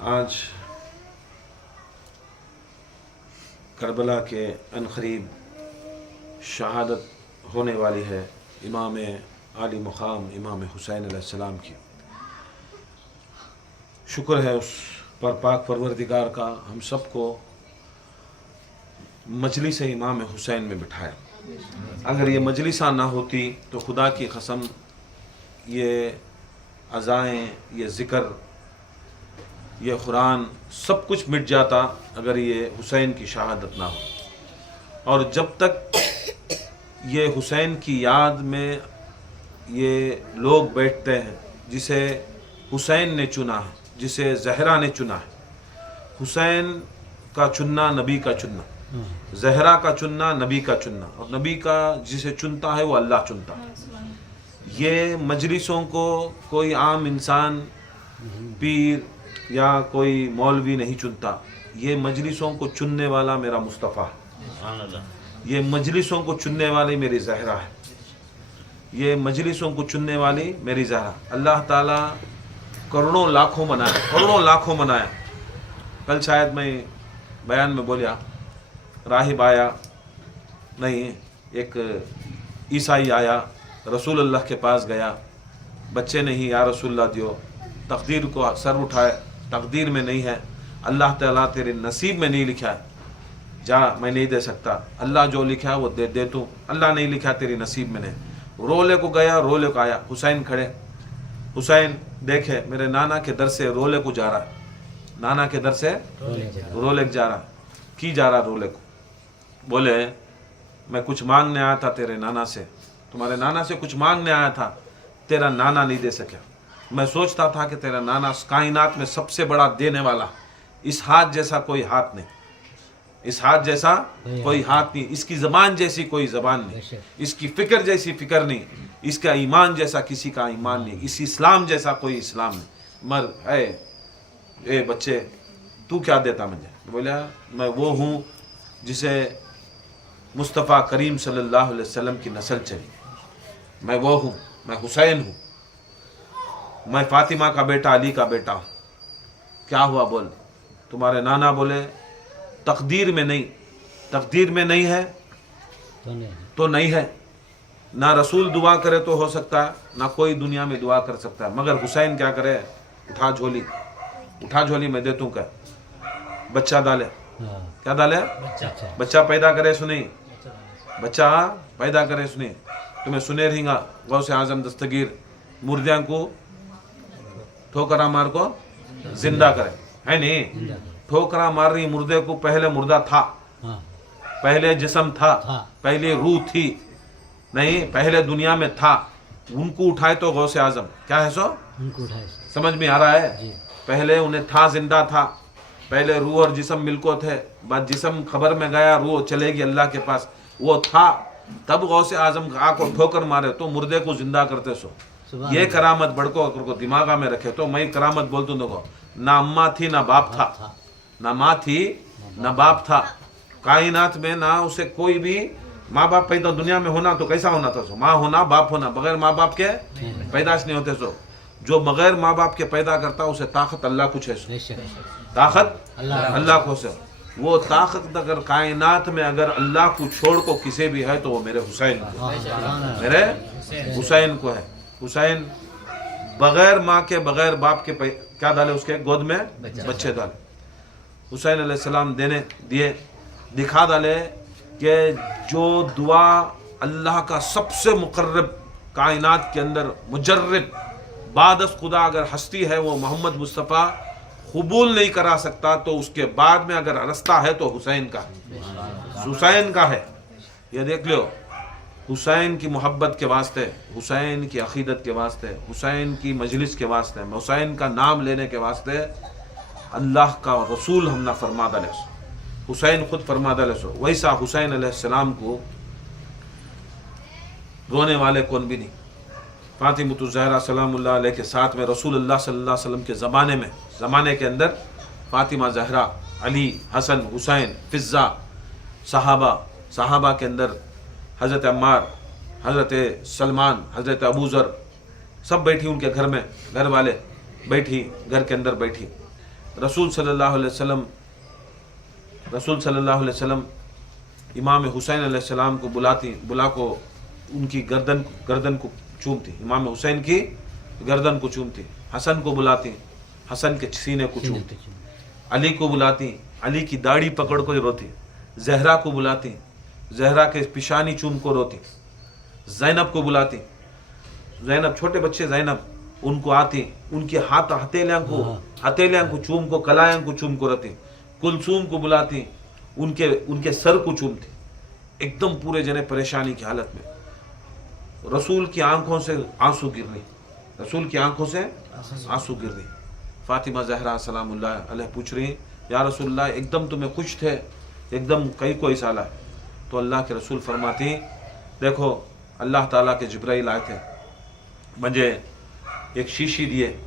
आज کربلا کے عنقریب شہادت ہونے والی ہے امام عالی مقام امام حسین علیہ السلام کی۔ شکر ہے اس پر پاک پروردگار کا ہم سب کو مجلس امام حسین میں بٹھایا۔ اگر یہ مجلساں نہ ہوتی تو خدا کی قسم یہ عزائیں، یہ ذکر، یہ قرآن سب کچھ مٹ جاتا اگر یہ حسین کی شہادت نہ ہو۔ اور جب تک یہ حسین کی یاد میں یہ لوگ بیٹھتے ہیں جسے حسین نے چنا ہے، جسے زہرا نے چنا ہے۔ حسین کا چننا نبی کا چننا، زہرا کا چننا نبی کا چننا، اور نبی کا جسے چنتا ہے وہ اللہ چنتا ہے۔ یہ مجلسوں کو کوئی عام انسان، پیر یا کوئی مولوی نہیں چنتا، یہ مجلسوں کو چننے والا میرا مصطفیٰ ہے۔ یہ مجلسوں کو چننے والی میری زہرا ہے، یہ مجلسوں کو چننے والی میری زہرا۔ اللہ تعالیٰ کروڑوں لاکھوں بنایا۔ کل شاید میں بیان میں بولیا، راہب آیا نہیں، ایک عیسائی آیا رسول اللہ کے پاس گیا، بچے نہیں یا رسول اللہ دیو، تقدیر کو سر اٹھائے، تقدیر میں نہیں ہے، اللہ تعالیٰ تیرے نصیب میں نہیں لکھا ہے، جا میں نہیں دے سکتا، اللہ جو لکھا ہے وہ دے تو، اللہ نہیں لکھا تیری نصیب میں نہیں۔ رولے کو گیا، رولے کو آیا، حسین کھڑے، حسین دیکھے میرے نانا کے در سے رولے کو جا رہا ہے، نانا کے در سے رولے کو جا رہا ہے، کی جا رہا رولے کو؟ بولے میں کچھ مانگنے آیا تھا تیرے نانا سے، تمہارے نانا سے کچھ مانگنے آیا تھا، تیرا نانا نہیں دے سکا۔ میں سوچتا تھا کہ تیرا نانا کائنات میں سب سے بڑا دینے والا، اس ہاتھ جیسا کوئی ہاتھ نہیں، اس ہاتھ جیسا کوئی ہاتھ نہیں، اس کی زبان جیسی کوئی زبان نہیں، اس کی فکر جیسی فکر نہیں، اس کا ایمان جیسا کسی کا ایمان نہیں، اس اسلام جیسا کوئی اسلام نہیں۔ مر اے بچے تو کیا دیتا مجھے؟ بولا میں وہ ہوں جسے مصطفیٰ کریم صلی اللہ علیہ وسلم کی نسل چلی، میں وہ ہوں، میں حسین ہوں، میں فاطمہ کا بیٹا، علی کا بیٹا ہوں۔ کیا ہوا بول؟ تمہارے نانا بولے تقدیر میں نہیں، تقدیر میں نہیں ہے تو نہیں ہے، نہ رسول دعا کرے تو ہو سکتا ہے، نہ کوئی دنیا میں دعا کر سکتا ہے، مگر حسین کیا کرے؟ اٹھا جھولی میں دے توں کہ بچہ ڈالے، کیا ڈالے؟ بچہ پیدا کرے سنیں، بچہ پیدا کرے سنیں۔ تمہیں سنے رہیں گا غوث اعظم دستگیر مردیاں کو ٹھوکرا مار کو زندہ کرے، ہے نہیں؟ ٹھوکرا مار رہی مردے کو، پہلے مردہ تھا، پہلے جسم تھا، پہلے روح تھی، نہیں پہلے دنیا میں تھا، ان کو اٹھائے تو غوث اعظم کیا ہے؟ سو سمجھ میں آ رہا ہے؟ پہلے انہیں تھا، زندہ تھا، پہلے روح اور جسم ملکو تھے، بعد جسم خبر میں گیا، روح چلے گی اللہ کے پاس، وہ تھا، تب غوث اعظم آ کو ٹھوکر مارے تو مردے کو زندہ کرتے سو۔ یہ کرامت بڑکو اگر کو دماغا میں رکھے تو میں کرامت بولتا ہوں، دیکھو نہ اماں تھی نہ باپ تھا، نہ ماں تھی نہ باپ تھا کائنات میں، نہ اسے کوئی بھی ماں باپ پیدا دنیا میں ہونا تو کیسا ہونا تھا؟ سو ماں ہونا، باپ ہونا، بغیر ماں باپ کے پیدائش نہیں ہوتے۔ سو جو بغیر ماں باپ کے پیدا کرتا اسے طاقت اللہ کچھ ہے، سو طاقت اللہ کو سے، وہ طاقت اگر کائنات میں اگر اللہ کو چھوڑ کو کسی بھی ہے تو وہ میرے حسین کو، میرے حسین کو ہے۔ حسین بغیر ماں کے بغیر باپ کے کیا ڈالے؟ اس کے گود میں بچے ڈالے۔ حسین علیہ السلام دیے دکھا ڈالے کہ جو دعا اللہ کا سب سے مقرب کائنات کے اندر مجرب بعد از خدا اگر ہستی ہے وہ محمد مصطفیٰ قبول نہیں کرا سکتا، تو اس کے بعد میں اگر رستہ ہے تو حسین کا ہے، حسین کا ہے۔ یہ دیکھ لو، حسین کی محبت کے واسطے، حسین کی عقیدت کے واسطے، حسین کی مجلس کے واسطے، حسین کا نام لینے کے واسطے اللہ کا رسول ہم نہ فرما ڈالے سو، حسین خود فرما ڈالے سو۔ ویسا حسین علیہ السلام کو رونے والے کون بھی نہیں۔ فاطمۃ الزہرا سلام اللہ علیہ کے ساتھ میں رسول اللہ صلی اللہ علیہ وسلم کے زمانے کے اندر فاطمہ زہرا، علی، حسن، حسین، فضہ، صحابہ کے اندر حضرت عمار، حضرت سلمان، حضرت ابو ذر، سب بیٹھی ان کے گھر میں، گھر والے بیٹھی، گھر کے اندر بیٹھی، रसूल सल्लल्लाहु अलैहि वसल्लम इमाम हुसैन अलैहिस्सलाम को बुला को उनकी गर्दन को चूमती, इमाम हुसैन की गर्दन को चूमती, हसन को बुलाती, हसन के सीने को चूमती, अली को बुलाती, अली की दाढ़ी पकड़ को रोती, जहरा को बुलाती, जहरा के पिशानी चूम को रोती, ज़ैनब को बुलाती, ज़ैनब छोटे बच्चे ज़ैनब उनको आती, उनके हथेलियां को चूम को, कलायां को चूम को रहती, कुलसूम को बुलाती, उनके सर को चूमती, एकदम पूरे जने परेशानी की हालत में। रसूल की आंखों से आंसू गिर रही, रसूल की आंखों से आंसू गिर रही। फातिमा ज़हरा सलामुल्लाह अलैहा पूछ रही, या रसूलल्लाह एकदम तुम्हें खुश थे, एकदम कई कोई साला है? तो अल्लाह के रसूल फरमाती, देखो अल्लाह ताला के जिब्राइल आए थे, मुझे एक शीशी दिए,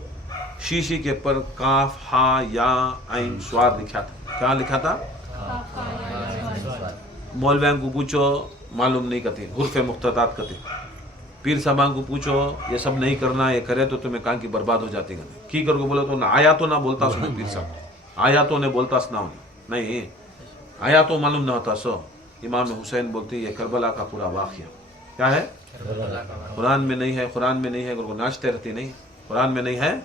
शीशी के पर काफ हा या आइन स्वाद लिखा था। क्या लिखा था? मौलवियों को पूछो मालूम नहीं करती, हुर्फ मुख्ततात करती, पीर साहबान को पूछो ये सब नहीं करना, ये करे तो तुम्हें कहाँ की बर्बाद हो जाती है की करके बोले तो ना आया तो ना बोलता सुनो पीर साहब, आया तो ने बोलता सुना नहीं, आया तो मालूम ना होता। सो इमाम हुसैन बोलती ये करबला का पूरा वाक़या क्या है, कुरान में नहीं है, कुरान में नहीं है करको नाचते रहती, नहीं कुरान में नहीं है,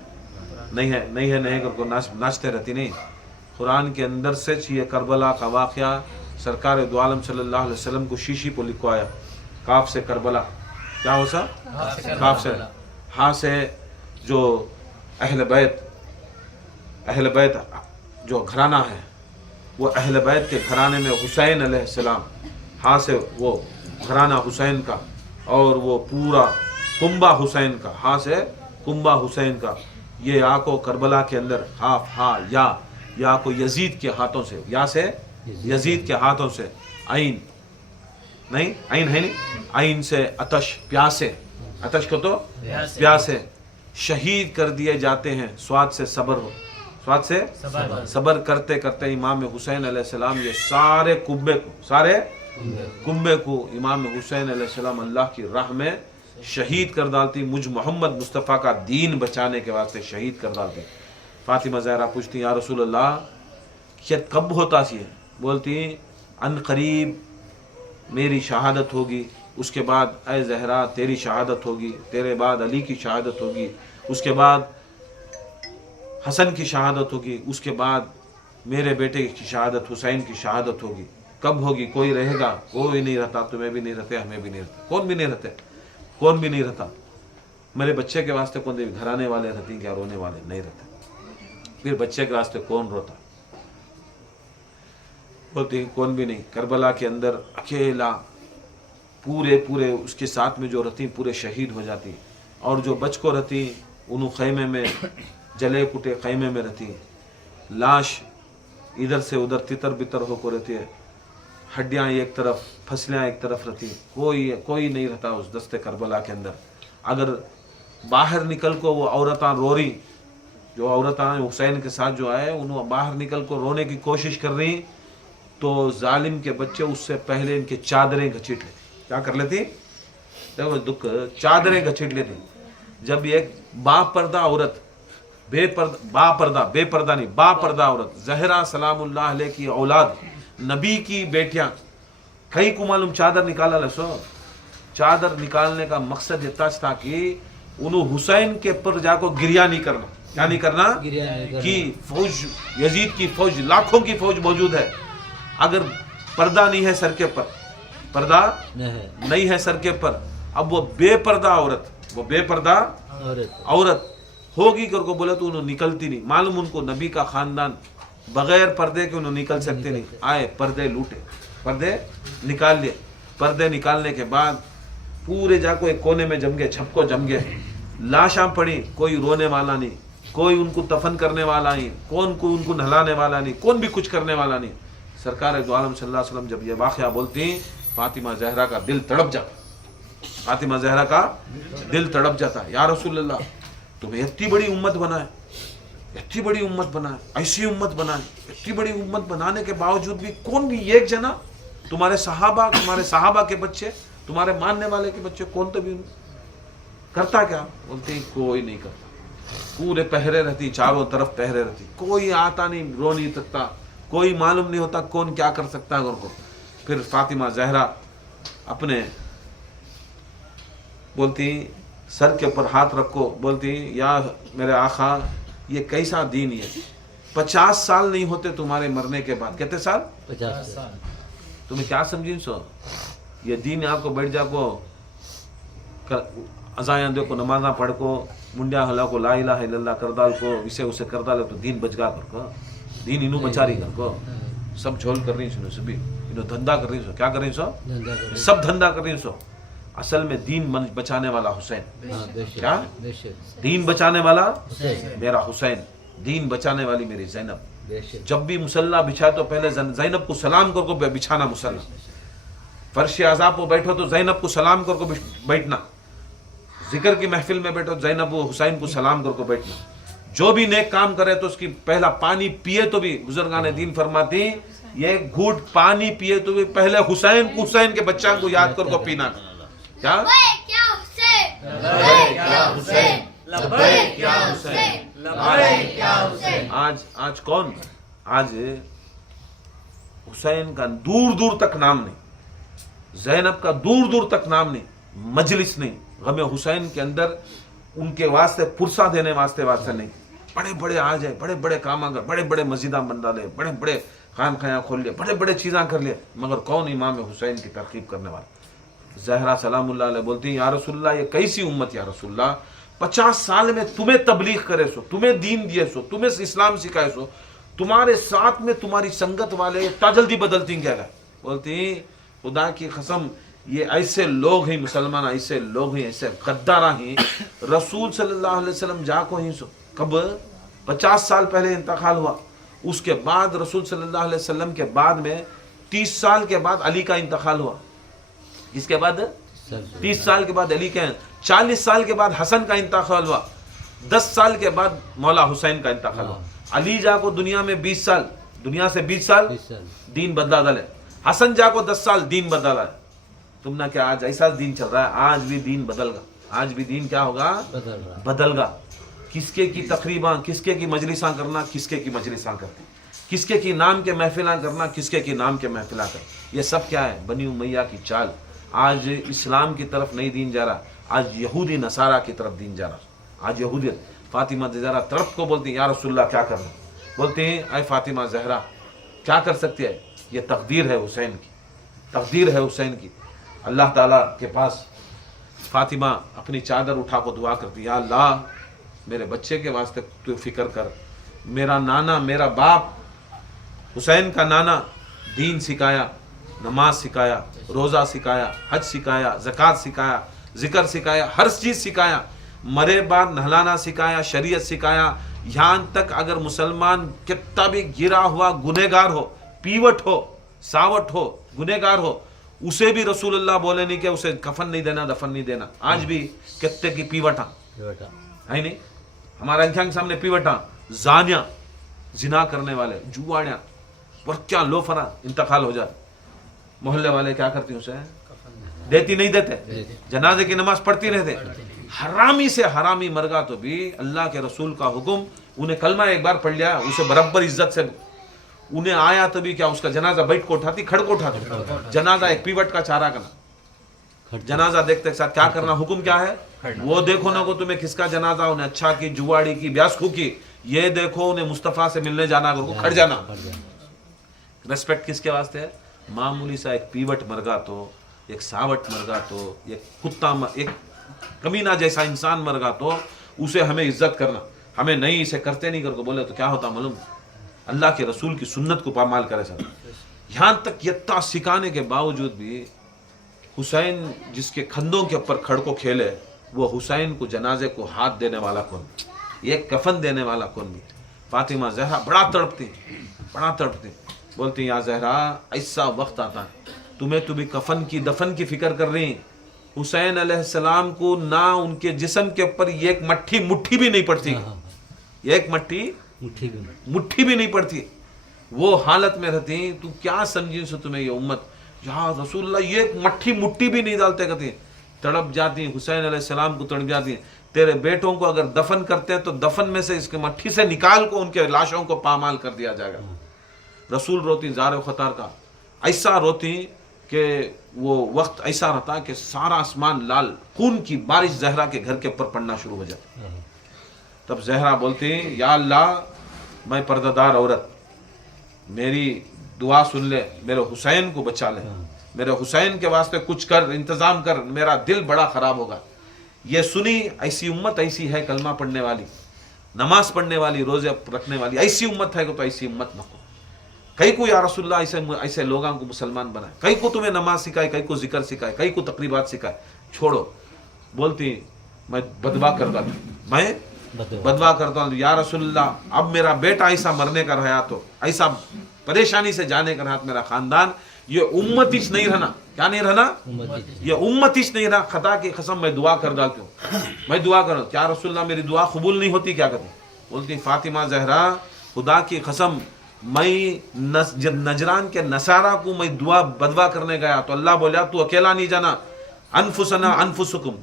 नहीं करको नाचते रहती, नहीं कुरान के अंदर से ये करबला का वाक़या सरकार दो आलम सल्लल्लाहु अलैहि वसल्लम को शीशी पर लिखो आया, काफ से करबला, क्या हो सा काफ से, हाँ से जो अहल बैत जो घराना है, वो अहल बैत के घराने में हुसैन अलैहिस्सलाम, हाँ से वो घराना हुसैन का, और वो पूरा कुंबा हुसैन का, हाँ से कुंबा हुसैन का, ये या को करबला के अंदर हाफ हा या को यजीद के हाथों से, या से यजीद के हाथों से, आइन नहीं, आइन है नहीं, आइन से अतश प्यासे, अतश को तो प्यासे शहीद कर दिए जाते हैं, स्वाद से सबर हो, स्वाद से सबर करते करते इमाम हुसैन अलैहिस्सलाम ये सारे कुंबे को इमाम हुसैन अलैहिस्सलाम अल्लाह की राह में शहीद कर डालती, मुझ मोहम्मद मुस्तफ़ा का दीन बचाने के वास्ते शहीद कर डालती। फातिमा ज़हरा पूछती, या रसूल अल्लाह क्या कब होता सी है? बोलती अन करीब मेरी शहादत होगी, उसके बाद ऐ ज़हरा तेरी शहादत होगी, तेरे बाद अली की शहादत होगी, उसके बाद हसन की शहादत होगी, उसके बाद मेरे बेटे की शहादत हुसैन की शहादत होगी। कब होगी? कोई रहेगा? कोई नहीं रहता, तुम्हें भी नहीं रहते, हमें भी नहीं रहते, कौन भी नहीं रहते, कौन भी नहीं रहता। मेरे बच्चे के वास्ते कौन भी घराने वाले रहती क्या? रोने वाले नहीं रहते। फिर बच्चे के वास्ते कौन रोता? बोलती कौन भी नहीं। करबला के अंदर अकेला पूरे उसके साथ में जो रहती पूरे शहीद हो जाती, और जो बच को रहती उन खैमे में जले कुटे खैमे में रहती, लाश इधर से उधर तितर बितर होकर रहती है, हड्डियाँ एक तरफ फसलियाँ एक तरफ रहती, कोई नहीं रहता उस दस्ते करबला के अंदर। अगर बाहर निकल को वो औरतां रो रही, जो औरतां हुसैन के साथ जो आए उन्होंने बाहर निकल को रोने की कोशिश कर रही, तो जालिम के बच्चे उससे पहले इनके चादरें घसीट लेते। क्या कर लेती? देखो दुख, चादरें घसीट लेती। जब एक बापर्दा औरत, बापर्दा औरत ज़हरा सलामुल्लाह अलैहा की औलाद, नबी की बेटियां, कहीं को मालूम चादर निकाला लसो। चादर निकालने का मकसद ये था कि उन्होंने हुसैन के पर जाको गिरिया नहीं करना। क्या नहीं करना? कि फौज, यजीद की फौज, लाखों की फौज मौजूद है, अगर पर्दा नहीं है सर के पर, पर्दा नहीं है सर के पर, अब वो बेपर्दा औरत होगी करको बोले तो उन्होंने निकलती नहीं। मालूम उनको नबी का खानदान बगैर पर्दे के उन्होंने निकल सकते नहीं। आए पर्दे लूटे, पर्दे निकाल लिए। पर्दे निकालने के बाद पूरे जाको एक कोने में जम गए, छपको जम गए, लाशां पड़ी, कोई रोने वाला नहीं, कोई उनको तफन करने वाला नहीं, कौन को उनको नहलाने वाला नहीं, कौन भी कुछ करने वाला नहीं। सरकार दो आलम सल्लल्लाहु अलैहि वसल्लम जब ये वाक़या बोलती, फातिमा ज़हरा का दिल तड़प जाता, फातिमा ज़हरा का दिल तड़प जाता। या रसूलल्लाह तुम्हें इतनी बड़ी उम्मत बनाए, इतनी बड़ी उम्मत बनाए, ऐसी उम्मत बनाए, इतनी बड़ी उम्मत बनाने के बावजूद भी कौन भी एक जना, तुम्हारे सहाबा के बच्चे, तुम्हारे मानने वाले के बच्चे, कौन तो भी करता क्या? बोलते कोई नहीं करता। पूरे पहरे रहती, चारों तरफ पहरे रहती, कोई आता नहीं, रो नहीं सकता, कोई मालूम नहीं होता कौन क्या कर सकता है उनको। फिर फातिमा जहरा अपने बोलती सर के ऊपर हाथ रखो, बोलती या मेरे आका ये कैसा दीन है, 50 साल नहीं होते तुम्हारे मरने के बाद। कितने साल? 50 साल। तुम्हें क्या समझी सो ये दीन आपको बैठ जाको अजायां देखो, नमाजा पढ़ को, मुंडिया हला को, ला इलाहा इल्लल्लाह कर डाल को, इसे उसे कर डालो तो दीन बचगा कर को, दीन इनू बचारी कर को। सब झोल कर रही सो, सभी इनो धंधा कर रही सो। क्या कर रही सो? सब धंधा कर रही सो। असल में दीन बचाने वाला हुसैन। क्या? दीन बचाने वाला मेरा हुसैन, दीन बचाने वाली मेरी ज़ैनब। जब भी मुसल्ला बिछाए तो पहले ज़ैनब को सलाम कर को बिछाना मुसल्ला। फर्श आज़ाब पर बैठो तो ज़ैनब को सलाम कर को बैठना। जिक्र की महफिल में बैठो ज़ैनब हुसैन को सलाम कर को बैठना। जो भी नेक काम करे तो उसकी पहला पानी पिए तो भी बुजुर्गान दीन फरमाती ये घूट पानी पिए तो भी पहले हुसैन के बच्चा को याद कर को पीना। क्या? आज कौन? आज हुसैन का दूर दूर तक नाम नहीं, ज़ैनब का दूर दूर तक नाम नहीं, मजलिस नहीं, गमे हुसैन के अंदर उनके वास्ते पुरसा देने वास्ते नहीं। बड़े बड़े आ जाए, बड़े बड़े काम अगर, बड़े बड़े मस्जिदा बन डाले, बड़े बड़े खान खाया खोल लिए, बड़े बड़े चीज़ें कर लिए, मगर कौन इमाम हुसैन की तरकीब करने वाला? ज़हरा सलामुल्लाह अलैहा बोलती हैं या रसूलल्लाह ये कैसी उम्मत या रसूलल्लाह, 50 साल में तुम्हें तबलीग करे सो, तुम्हें दीन दिए सो, तुम्हें इस्लाम सिखाए सो, तुम्हारे साथ में तुम्हारी संगत वाले इतना जल्दी बदलती क्या है? बोलती खुदा की कसम ये ऐसे लोग हैं मुसलमान, ऐसे लोग हैं, ऐसे गद्दारा हैं। रसूल सल्लल्लाहु अलैहि वसल्लम जाको ही सो कब 50 साल पहले इंतकाल हुआ, उसके बाद रसूल सल्लल्लाहु अलैहि वसल्लम के बाद में 30 साल के बाद अली का इंतकाल हुआ। इसके बाद 30 साल के बाद अली के, 40 साल के बाद हसन का इंतकाल हुआ, 10 साल के बाद मौला हुसैन का इंतकाल हुआ। अली जाको दुनिया में 20 साल, दुनिया से 20 साल दीन बदला डाले, हसन जाको 10 साल दीन बदला है। तुमने क्या आज ऐसा दीन चल रहा है? आज भी दीन बदलगा, आज भी दीन क्या होगा? बदलगा। किसके की तकरीबा, किसके की मजलिसां करना, किसके की मजलिसां करना, किसके की नाम के महफिलां करना, किसके की नाम के महफिलां कर, ये सब क्या है? बनी उमैया की चाल। आज इस्लाम की तरफ नहीं दीन जा रहा, आज यहूदी नसारा की तरफ दीन जा रहा। आज यहूदियत। फातिमा ज़हरा तरफ को बोलती या रसूलल्लाह क्या करना? बोलते हैं अय फातिमा ज़हरा क्या कर सकती है? ये तकदीर है हुसैन की, तकदीर है हुसैन की। अल्लाह ताला के पास फातिमा अपनी चादर उठा को दुआ करती, या अल्लाह मेरे बच्चे के वास्ते तू फिक्र कर। मेरा नाना, मेरा बाप हुसैन का नाना दीन सिखाया, नमाज सिखाया, रोज़ा सिखाया, हज सिखाया, ज़कात सिखाया, ज़िक्र सिखाया, हर चीज़ सिखाया, मरे बाद नहलाना सिखाया, शरीयत सिखाया। यहाँ तक अगर मुसलमान कितना भी गिरा हुआ गुनहगार हो, पीवट हो, सावट हो, गुनहगार हो, उसे भी रसूलुल्लाह बोले नहीं कि उसे कफन नहीं देना, दफन नहीं देना। आज भी कितने की पीवटा है नहीं हमारे आंखों के सामने, पीवटा, जानिया, जिना करने वाले, जुआड़िया, और क्या लोफरा इंतकाल हो जाए, मोहल्ले वाले क्या करती उसे देती नहीं देते, जनाजे की नमाज पढ़ती रहते। हरामी से हरामी मरगा तो भी अल्लाह के रसूल का हुक्म, उन्हें कलमा एक बार पढ़ लिया, उसे बराबर इज्जत से, उन्हें आया तभी क्या उसका जनाजा बैठ को उठाती, खड़ को उठाती। जनाजा एक पीवट का चारा करना, जनाजा देखते साथ क्या करना, हुक्म क्या है? वो देखो ना को तुम्हें किसका जनाजा, उन्हें अच्छा की, जुआड़ी की, ब्यासखू की, ये देखो उन्हें मुस्तफ़ा से मिलने जाना, को खड़ जाना। रेस्पेक्ट किसके वास्ते है? मामूली सा एक पीवट मरगा तो, एक सावट मरगा तो, एक कुत्ता, एक कमीना जैसा इंसान मरगा तो उसे हमें इज्जत करना, हमें नहीं इसे करते नहीं करके बोले तो क्या होता मालूम? अल्लाह के रसूल की सुन्नत को पामाल करे सब। यहाँ तक यत्ता सिखाने के बावजूद भी हुसैन जिसके खंदों के ऊपर खड़को खेले, वो हुसैन को जनाजे को हाथ देने वाला कौन, एक कफन देने वाला कौन भी? फातिमा ज़हरा बड़ा तड़पती, बड़ा तड़पती, बोलती या ज़हरा ऐसा वक्त आता है तुम्हें, तो भी कफन की, दफन की फिक्र कर रही। हुसैन अलैहिस्सलाम को ना उनके जिस्म के ऊपर एक मट्ठी मुट्ठी भी नहीं पड़ती, एक मट्ठी मुट्ठी भी नहीं पड़ती, वो हालत में रहती। तू क्या समझी सो तुम्हें ये उम्मत, या रसूलुल्लाह ये मट्ठी मुट्ठी भी नहीं डालते, कहती तड़प जाती, हुसैन अलैहिस्सलाम को तड़प जाती। تیرے بیٹوں کو اگر دفن کرتے ہیں تو دفن میں سے اس کے مٹھی سے نکال کو ان کے لاشوں کو پامال کر دیا جائے گا۔ رسول روتی زار خطار کا، ایسا روتی کہ وہ وقت ایسا رہتا کہ سارا آسمان لال، خون کی بارش زہرا کے گھر کے اوپر پڑنا شروع ہو جاتی۔ تب زہرا بولتی یا اللہ میں پردہ دار عورت، میری دعا سن لے، میرے حسین کو بچا لے، میرے حسین کے واسطے کچھ کر، انتظام کر، میرا دل بڑا خراب ہوگا۔ یہ سنی ایسی امت ایسی ہے کلمہ پڑھنے والی، نماز پڑھنے والی، روزے رکھنے والی ایسی امت ہے کہ تو ایسی امت نہ ہو۔ کئی کو یا رسول اللہ ایسے لوگوں کو مسلمان بنائے، کئی کو تمہیں نماز سکھائے، کئی کو ذکر سکھائے، کئی کو تقریبات سکھائے، چھوڑو۔ بولتی میں بدوا کرتا ہوں، میں بدوا کرتا ہوں یا رسول اللہ، اب میرا بیٹا ایسا مرنے کا رہا تو ایسا پریشانی سے جانے کا رہا میرا خاندان، یہ امتیش نہیں رہنا، کیا نہیں رہنا، یہ امتیش نہیں رہا، خدا کی قسم میں دعا کر ڈالتی ہوں، میں دعا کروں کیا رسول اللہ میری دعا قبول نہیں ہوتی کیا کرتی؟ بولتی فاطمہ زہرا خدا کی قسم میں جب نجران کے نصارہ کو میں دعا بدوا کرنے گیا تو اللہ بولا تو اکیلا نہیں جانا، انفسنا انفسکم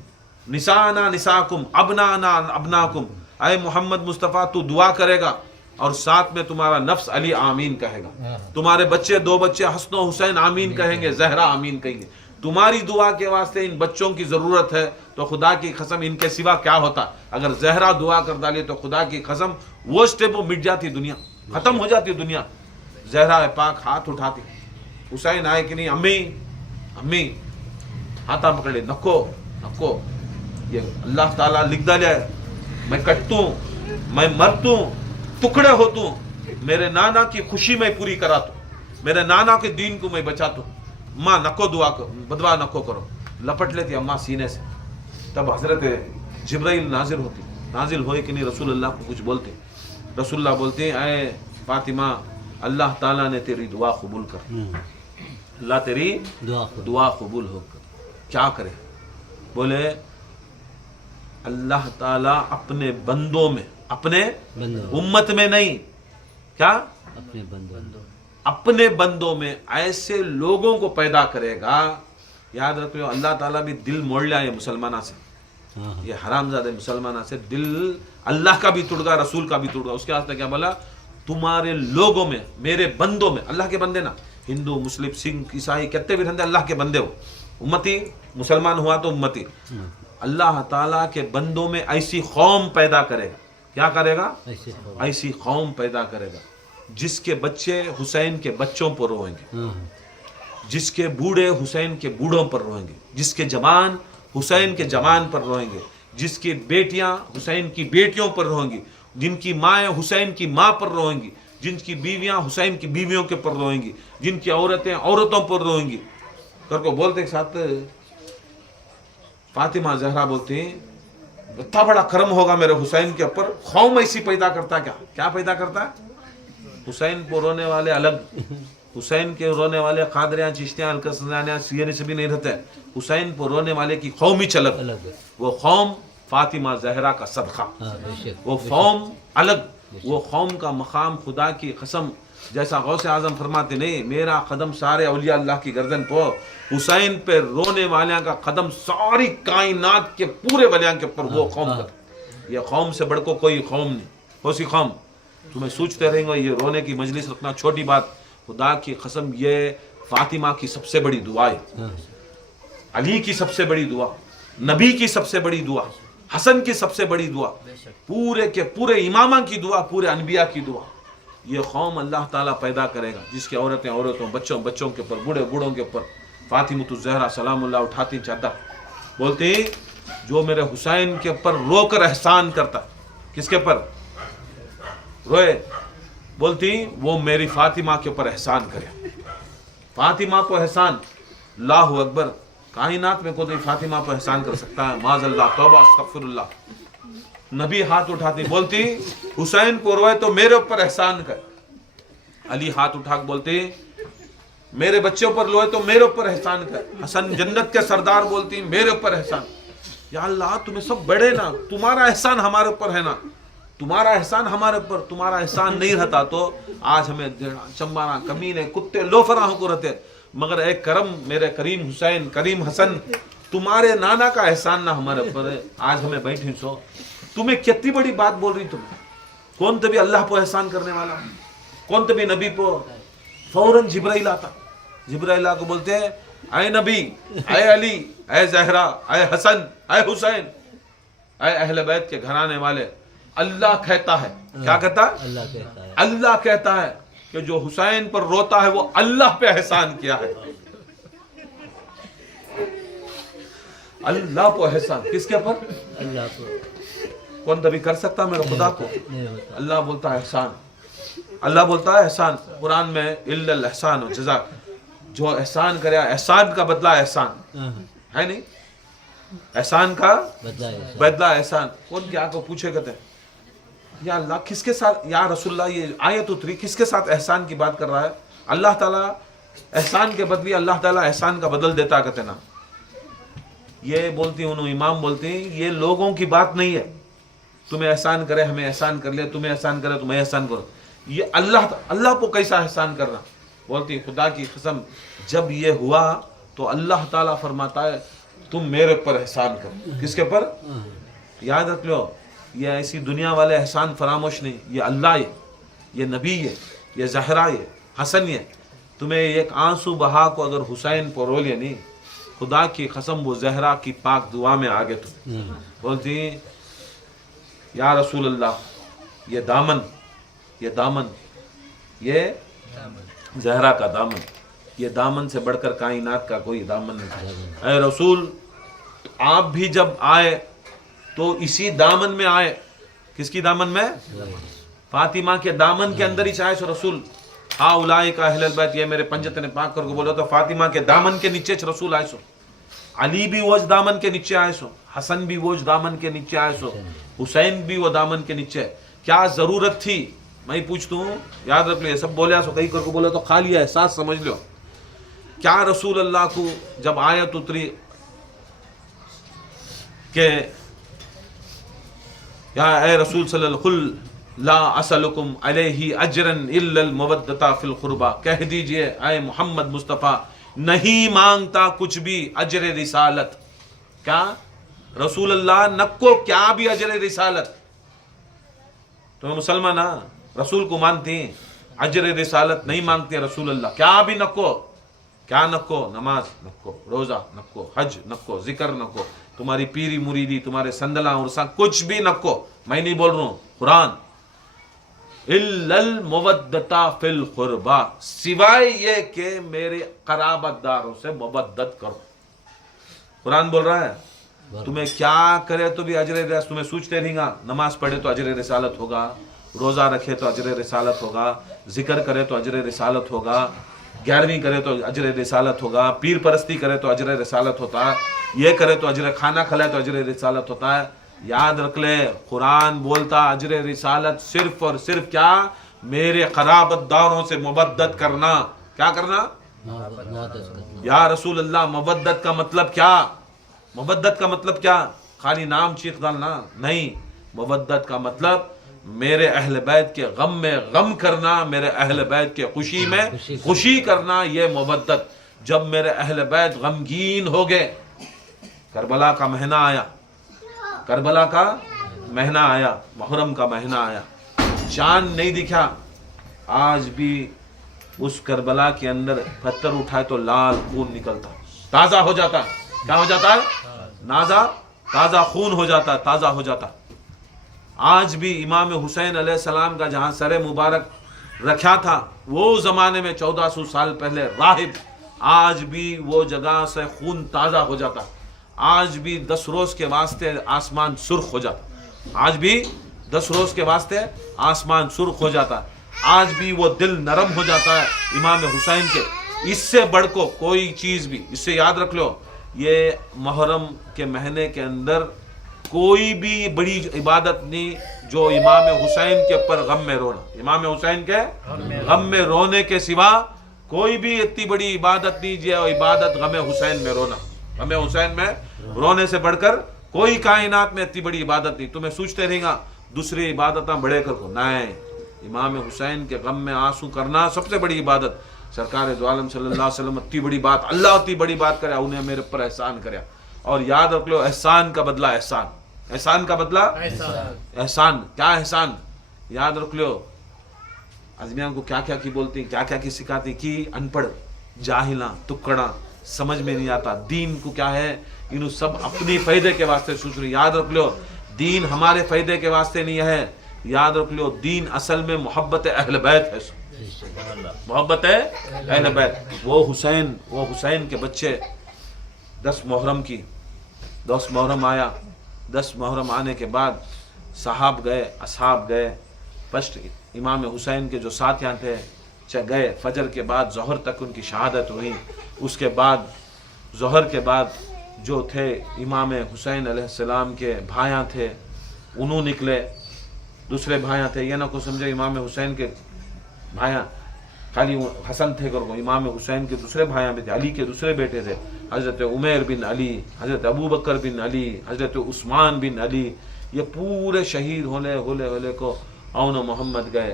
نسانا نساکم ابنانا ابناکم، اے محمد مصطفیٰ تو دعا کرے گا اور ساتھ میں تمہارا نفس علی آمین کہے گا، تمہارے بچے 2 بچے حسن و حسین آمین کہیں گے، زہرا آمین کہیں گے، تمہاری دعا کے واسطے ان بچوں کی ضرورت ہے، تو خدا کی قسم ان کے سوا کیا ہوتا، اگر زہرا دعا کر ڈالی تو خدا کی قسم وہ سٹیپ مٹ جاتی، دنیا ختم ہو جاتی دنیا۔ زہرا پاک ہاتھ اٹھاتی، حسین آئے کہ نہیں، امی امی ہاتھا پکڑ لے، نکو نکو، یہ اللہ تعالیٰ لکھ ڈالے میں کٹتوں، میں مرتوں، ٹکڑے ہوتوں، میرے نانا کی خوشی میں پوری کراتوں، میرے نانا کے دین کو میں بچاتوں، ماں نکو دعا کرو، بدوا نکو کرو۔ لپٹ لیتی اماں سینے سے، تب حضرت جبرائیل نازل ہوئے کہ نہیں، رسول اللہ کو کچھ بولتے، رسول اللہ بولتے ہیں اے فاطمہ اللہ تعالیٰ نے تیری دعا قبول کر، اللہ تیری دعا قبول ہو کر کیا کرے؟ بولے اللہ تعالیٰ اپنے بندوں میں، اپنے امت میں نہیں، کیا اپنے بندوں میں ایسے لوگوں کو پیدا کرے گا، یاد رکھو اللہ تعالیٰ بھی دل موڑ لیا ہے مسلمانہ سے، یہ حرام زادہ مسلمانہ سے دل اللہ کا بھی ٹوٹ گا، رسول کا بھی ٹوٹ گا۔ اس کے واسطے کیا بولا، تمہارے لوگوں میں، میرے بندوں میں، اللہ کے بندے نا، ہندو مسلم سکھ عیسائی کہتے بھی رہتے اللہ کے بندے ہو، امتی مسلمان ہوا تو امتی، اللہ تعالیٰ کے بندوں میں ایسی قوم پیدا کرے گا، کیا کرے گا، ایسی قوم پیدا کرے گا جس کے بچے حسین کے بچوں پر روئیں گے، جس کے بوڑھے حسین کے بوڑھوں پر روئیں گے، جس کے جوان حسین کے جوان پر روئیں گے، جس کی بیٹیاں حسین کی بیٹیوں پر روئیں گی، جن کی مائیں حسین کی ماں پر روئیں گی، جن کی بیویاں حسین کی بیویوں کے پر روئیں گی، جن کی عورتیں عورتوں پر روئیں گی۔ کر کو بولتے ایک ساتھ فاطمہ زہرا بولتی ہیں اتنا بڑا کرم ہوگا میرے حسین کے اوپر، قوم ایسی پیدا کرتا ہے، کیا پیدا کرتا ہے؟ حسین کو رونے والے الگ، حسین کے رونے والے قادریاں چشتیاں الکسنیاں سینے سے بھی نہیں رہتے، حسین کو رونے والے کی قوم ہی چلگ، وہ قوم فاطمہ زہرا کا صدقہ، وہ قوم الگ، وہ قوم کا مقام خدا کی قسم، جیسا غوث اعظم فرماتے نہیں میرا قدم سارے اولیاء اللہ کی گردن پہ، حسین پہ رونے والوں کا قدم ساری کائنات کے پورے ولیاں کے اوپر وہ قوم کا، یہ قوم سے بڑھ کو کوئی قوم نہیں، کون سی قوم؟ تمہیں سوچتے رہیں گے، یہ رونے کی مجلس رکھنا چھوٹی بات، خدا کی قسم یہ فاطمہ کی سب سے بڑی دعا ہے، علی کی سب سے بڑی دعا، نبی کی سب سے بڑی دعا، حسن کی سب سے بڑی دعا، پورے کے پورے امامہ کی دعا، پورے انبیاء کی دعا۔ یہ قوم اللہ تعالیٰ پیدا کرے گا جس کی عورتیں عورتوں، بچوں بچوں کے اوپر، بوڑھے بوڑھوں کے اوپر۔ فاطمہ الزہرا سلام اللہ اٹھاتی چادر، بولتی جو میرے حسین کے اوپر رو کر احسان کرتا، کس کے اوپر روئے، بولتی وہ میری فاطمہ کے اوپر احسان کرے، فاطمہ کو احسان، اللہ اکبر، کائنات میں کوئی فاطمہ کو احسان کر سکتا ہے؟ معاذ اللہ، توبہ استغفر اللہ۔ نبی ہاتھ اٹھاتی بولتی حسین کو روئے تو میرے اوپر احسان کر، علی ہاتھ اٹھا کے بولتے میرے بچوں پر روئے تو میرے اوپر احسان کر، حسن جنت کے سردار بولتی میرے اوپر احسان۔ یا اللہ تمہیں سب بڑے نا، تمہارا احسان ہمارے اوپر ہے نا، تمہارا احسان ہمارے اوپر، تمہارا احسان نہیں رہتا تو آج ہمیں چمبارا کمینے کتے لوفراں کو رہتے، مگر اے کرم میرے کریم حسین، کریم حسن، तुम्हारे नाना का एहसान ना हमारे ऊपर है, आज हमें बैठी सो तुम्हें कितनी बड़ी बात बोल रही तुम। कौन तभी अल्लाह को एहसान करने वाला, कौन तभी नबी को फौरन जिब्राइल आता, जिब्राइल को बोलते हैं ऐ नबी, ऐ अली, ऐ जहरा, ऐ हसन, ऐ हुसैन, ऐ अहले बैत के घराने वाले, अल्लाह कहता है, क्या कहता है? अल्लाह कहता है, अल्लाह कहता है कि जो हुसैन पर रोता है वो अल्लाह पे एहसान किया है। अल्लाह को एहसान, किसके पर? अल्लाह को। कौन तभी कर सकता मेरे खुदा को? नहीं होता। अल्लाह बोलता है एहसान, अल्लाह बोलता है एहसान। कुरान में इल्लल एहसान व जज़ा, जो एहसान करे एहसान का बदला एहसान है, नहीं एहसान का बदला एहसान। कौन क्या को पूछे कहते हैं या अल्लाह किसके साथ, या रसूलुल्लाह ये आयत उतरी किसके साथ एहसान की बात कर रहा है? अल्लाह ताला एहसान के बदले अल्लाह ताला एहसान का बदल देता कहते ना। ये बोलती हूँ इमाम बोलती ये लोगों की बात नहीं है, तुम्हें एहसान करे हमें एहसान कर लिया, तुम्हें एहसान करे तुम्हें एहसान करो, ये अल्लाह को कैसा एहसान करना। बोलती खुदा की कसम जब ये हुआ तो अल्लाह ताला फरमाता है तुम मेरे पर एहसान करो। किसके पर? याद रख लो, ये ऐसी दुनिया वाले एहसान फरामोश नहीं, ये अल्लाह है, ये नबी है, ये जहरा है, हसन है। तुम्हें एक आंसू बहा को अगर हुसैन पर रो लिया नहीं, खुदा की कसम वो जहरा की पाक दुआ में आगे तुम बोलती या रसूल अल्लाह ये दामन, ये दामन, ये जहरा का दामन, ये दामन से बढ़कर कायनात का कोई दामन नहीं। ऐ रसूल आप भी जब आए तो इसी दामन में आए। किसकी दामन में? फातिमा के दामन के अंदर ही चाहे सो रसूल। हाँ उलाई का अहलल बैत, ये मेरे पंजतन पाक करके बोलो तो फातिमा के दामन के नीचे रसूल आए सो, अली भी वो दामन के नीचे आए सो, हसन भी वो दामन के नीचे आए सो, हुसैन भी वो दामन के नीचे। क्या जरूरत थी? मैं पूछता हूँ, याद रख लो, ये सब बोले सो कहीं करके बोले तो खाली एहसास समझ लो। क्या रसूल अल्लाह को जब आयत उतरी के या ए रसूल सल्लल्लाहु अलैहि वसल्लम ला असलुकुम अलैहि अजरन इल्लल मवद्दता फिल कुर्बा, कह दीजिए ऐ मोहम्मद मुस्तफ़ा नहीं मांगता कुछ भी अजर रिसालत। क्या रसूल अल्लाह नक्को क्या भी अजर रिसालत? तो मुसलमान रसूल को मानती अजर रिसालत नहीं मांगते रसूल अल्लाह, क्या भी नक्को। क्या नक्को? नमाज नक्को, रोजा नक्को, हज नक्को, जिक्र नक्को, तुम्हारी पीरी मुरीदी, तुम्हारे संदला उर्सा कुछ भी नक्को। मैं नहीं बोल रहा हूं, कुरान इल्लल मुवद्दता फिल कुर्बा, सिवाय ये कि मेरे कराबतदारों से मुवद्दत करो। कुरान बोल रहा है तुम्हें क्या करे तो भी अजर रिसालत, तुम्हें सोचते रहेगा नमाज पढ़े तो अजर रिसालत होगा, रोजा रखे तो अजर रिसालत होगा, जिक्र करे तो अजर रिसालत होगा, 11वीं करे तो अजर रिसालत होगा, पीर परस्ती करे तो अजर रिसालत होता है, ये करे तो अजर, खाना खिलाए तो अजर रिसालत होता है। याद रख ले कुरान बोलता अजर रिसालत सिर्फ और सिर्फ क्या? मेरे खराबतदारों से मुबद्दत करना। क्या करना? या रसूल अल्लाह मुबद्दत का मतलब क्या? मुबद्दत का मतलब क्या? खाली नाम चीख डालना नहीं, मुबद्दत का मतलब मेरे अहल बैत के गम में गम करना, मेरे अहल बैत के खुशी में खुशी करना, ये मुबद्दत। जब मेरे अहल बैत गमगीन हो गए, करबला का महीना आया, करबला का महीना आया, मुहर्रम का महीना आया, चांद नहीं दिखा, आज भी उस करबला के अंदर पत्थर उठाए तो लाल खून निकलता, ताजा हो जाता। क्या हो जाता है? ताजा खून हो जाता, ताजा हो जाता। आज भी इमाम हुसैन अलैहिस्सलाम का जहां सरे मुबारक रखा था वो जमाने में 1400 साल पहले राहिब, आज भी वो जगह से खून ताजा हो जाता। आज भी 10 रोज के वास्ते आसमान सुर्ख हो जाता, आज भी 10 रोज के वास्ते आसमान सुर्ख हो जाता, आज भी वो दिल नरम हो जाता है इमाम हुसैन के। इससे बढ़ को कोई चीज भी, इससे याद रख लो, ये मुहर्रम के महीने के अंदर कोई भी बड़ी इबादत नहीं जो इमाम हुसैन के ऊपर गम में रोना, इमाम हुसैन के गम में रोने के सिवा कोई भी इतनी बड़ी इबादत नहीं जो इबादत गम हुसैन में रोना। गम हुसैन में रोने से बढ़कर कोई कायनात में इतनी बड़ी इबादत नहीं। तुम्हें सोचते रहेगा दूसरी इबादत बड़े कर को, नहीं, इमाम हुसैन के गम में आंसू करना सबसे बड़ी इबादत। सरकार दो आलम सल्लल्लाहु अलैहि वसल्लम इतनी बड़ी बात, अल्लाह इतनी बड़ी बात करे, उन्हें मेरे पर एहसान करे, اور یاد رکھ لو احسان کا بدلہ احسان، احسان کا بدلہ احسان۔ کیا احسان؟ یاد رکھ لو ازمیاں کو کیا کیا کی بولتی، کیا کیا کی سکھاتی کی ان پڑھ جاہلاں تکڑا سمجھ میں نہیں آتا۔ دین کو کیا ہے انہوں سب اپنی فائدے کے واسطے سوچ رہی۔ یاد رکھ لو دین ہمارے فائدے کے واسطے نہیں ہے، یاد رکھ لو دین اصل میں محبت اہل بیت ہے، محبت ہے اہل بیت۔ وہ حسین کے بچے 10 محرم کی 10 محرم آیا، 10 محرم آنے کے بعد صحاب گئے، اصحاب گئے، فسٹ امام حسین کے جو ساتھیاں تھے گئے، فجر کے بعد ظہر تک ان کی شہادت ہوئی۔ اس کے بعد ظہر کے بعد جو تھے امام حسین علیہ السلام کے بھائیاں تھے انہوں نکلے، دوسرے بھائیاں تھے، یہ نہ کو سمجھے امام حسین کے بھائیاں خالی حسن تھے کرو، امام حسین کے دوسرے بھائیاں بھی تھے، علی کے دوسرے بیٹے تھے، حضرت عمیر بن علی، حضرت ابو بکر بن علی، حضرت عثمان بن علی، یہ پورے شہید ہولے کو اون و محمد گئے،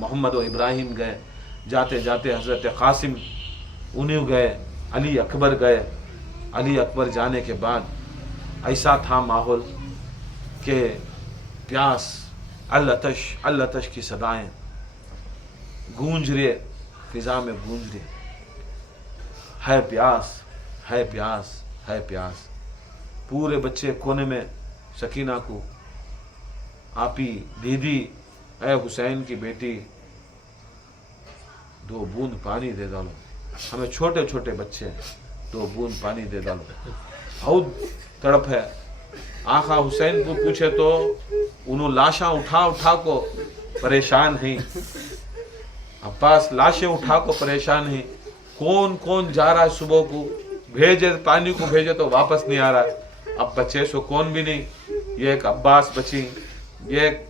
محمد و ابراہیم گئے، جاتے جاتے حضرت قاسم انہیں گئے، علی اکبر گئے۔ علی اکبر جانے کے بعد ایسا تھا ماحول کہ پیاس العطش کی صدائیں گونج رہے، فضا میں گونج رہے، ہے پیاس ہے پیاس ہے پیاس۔ پورے بچے کونے میں سکینہ کو آپی دیدی اے حسین کی بیٹی 2 بوند پانی دے ڈالو، ہمیں چھوٹے چھوٹے بچے 2 بوند پانی دے ڈالو۔ بہت تڑپ ہے۔ آقا حسین کو پوچھے تو انہوں لاشاں اٹھا کو پریشان ہیں، عباس لاشیں اٹھا کو پریشان ہیں، کون جا رہا ہے صبح کو بھیجے پانی کو بھیجے تو واپس نہیں آ رہا ہے۔ اب بچے سو کون بھی نہیں، یہ ایک عباس بچی، یہ ایک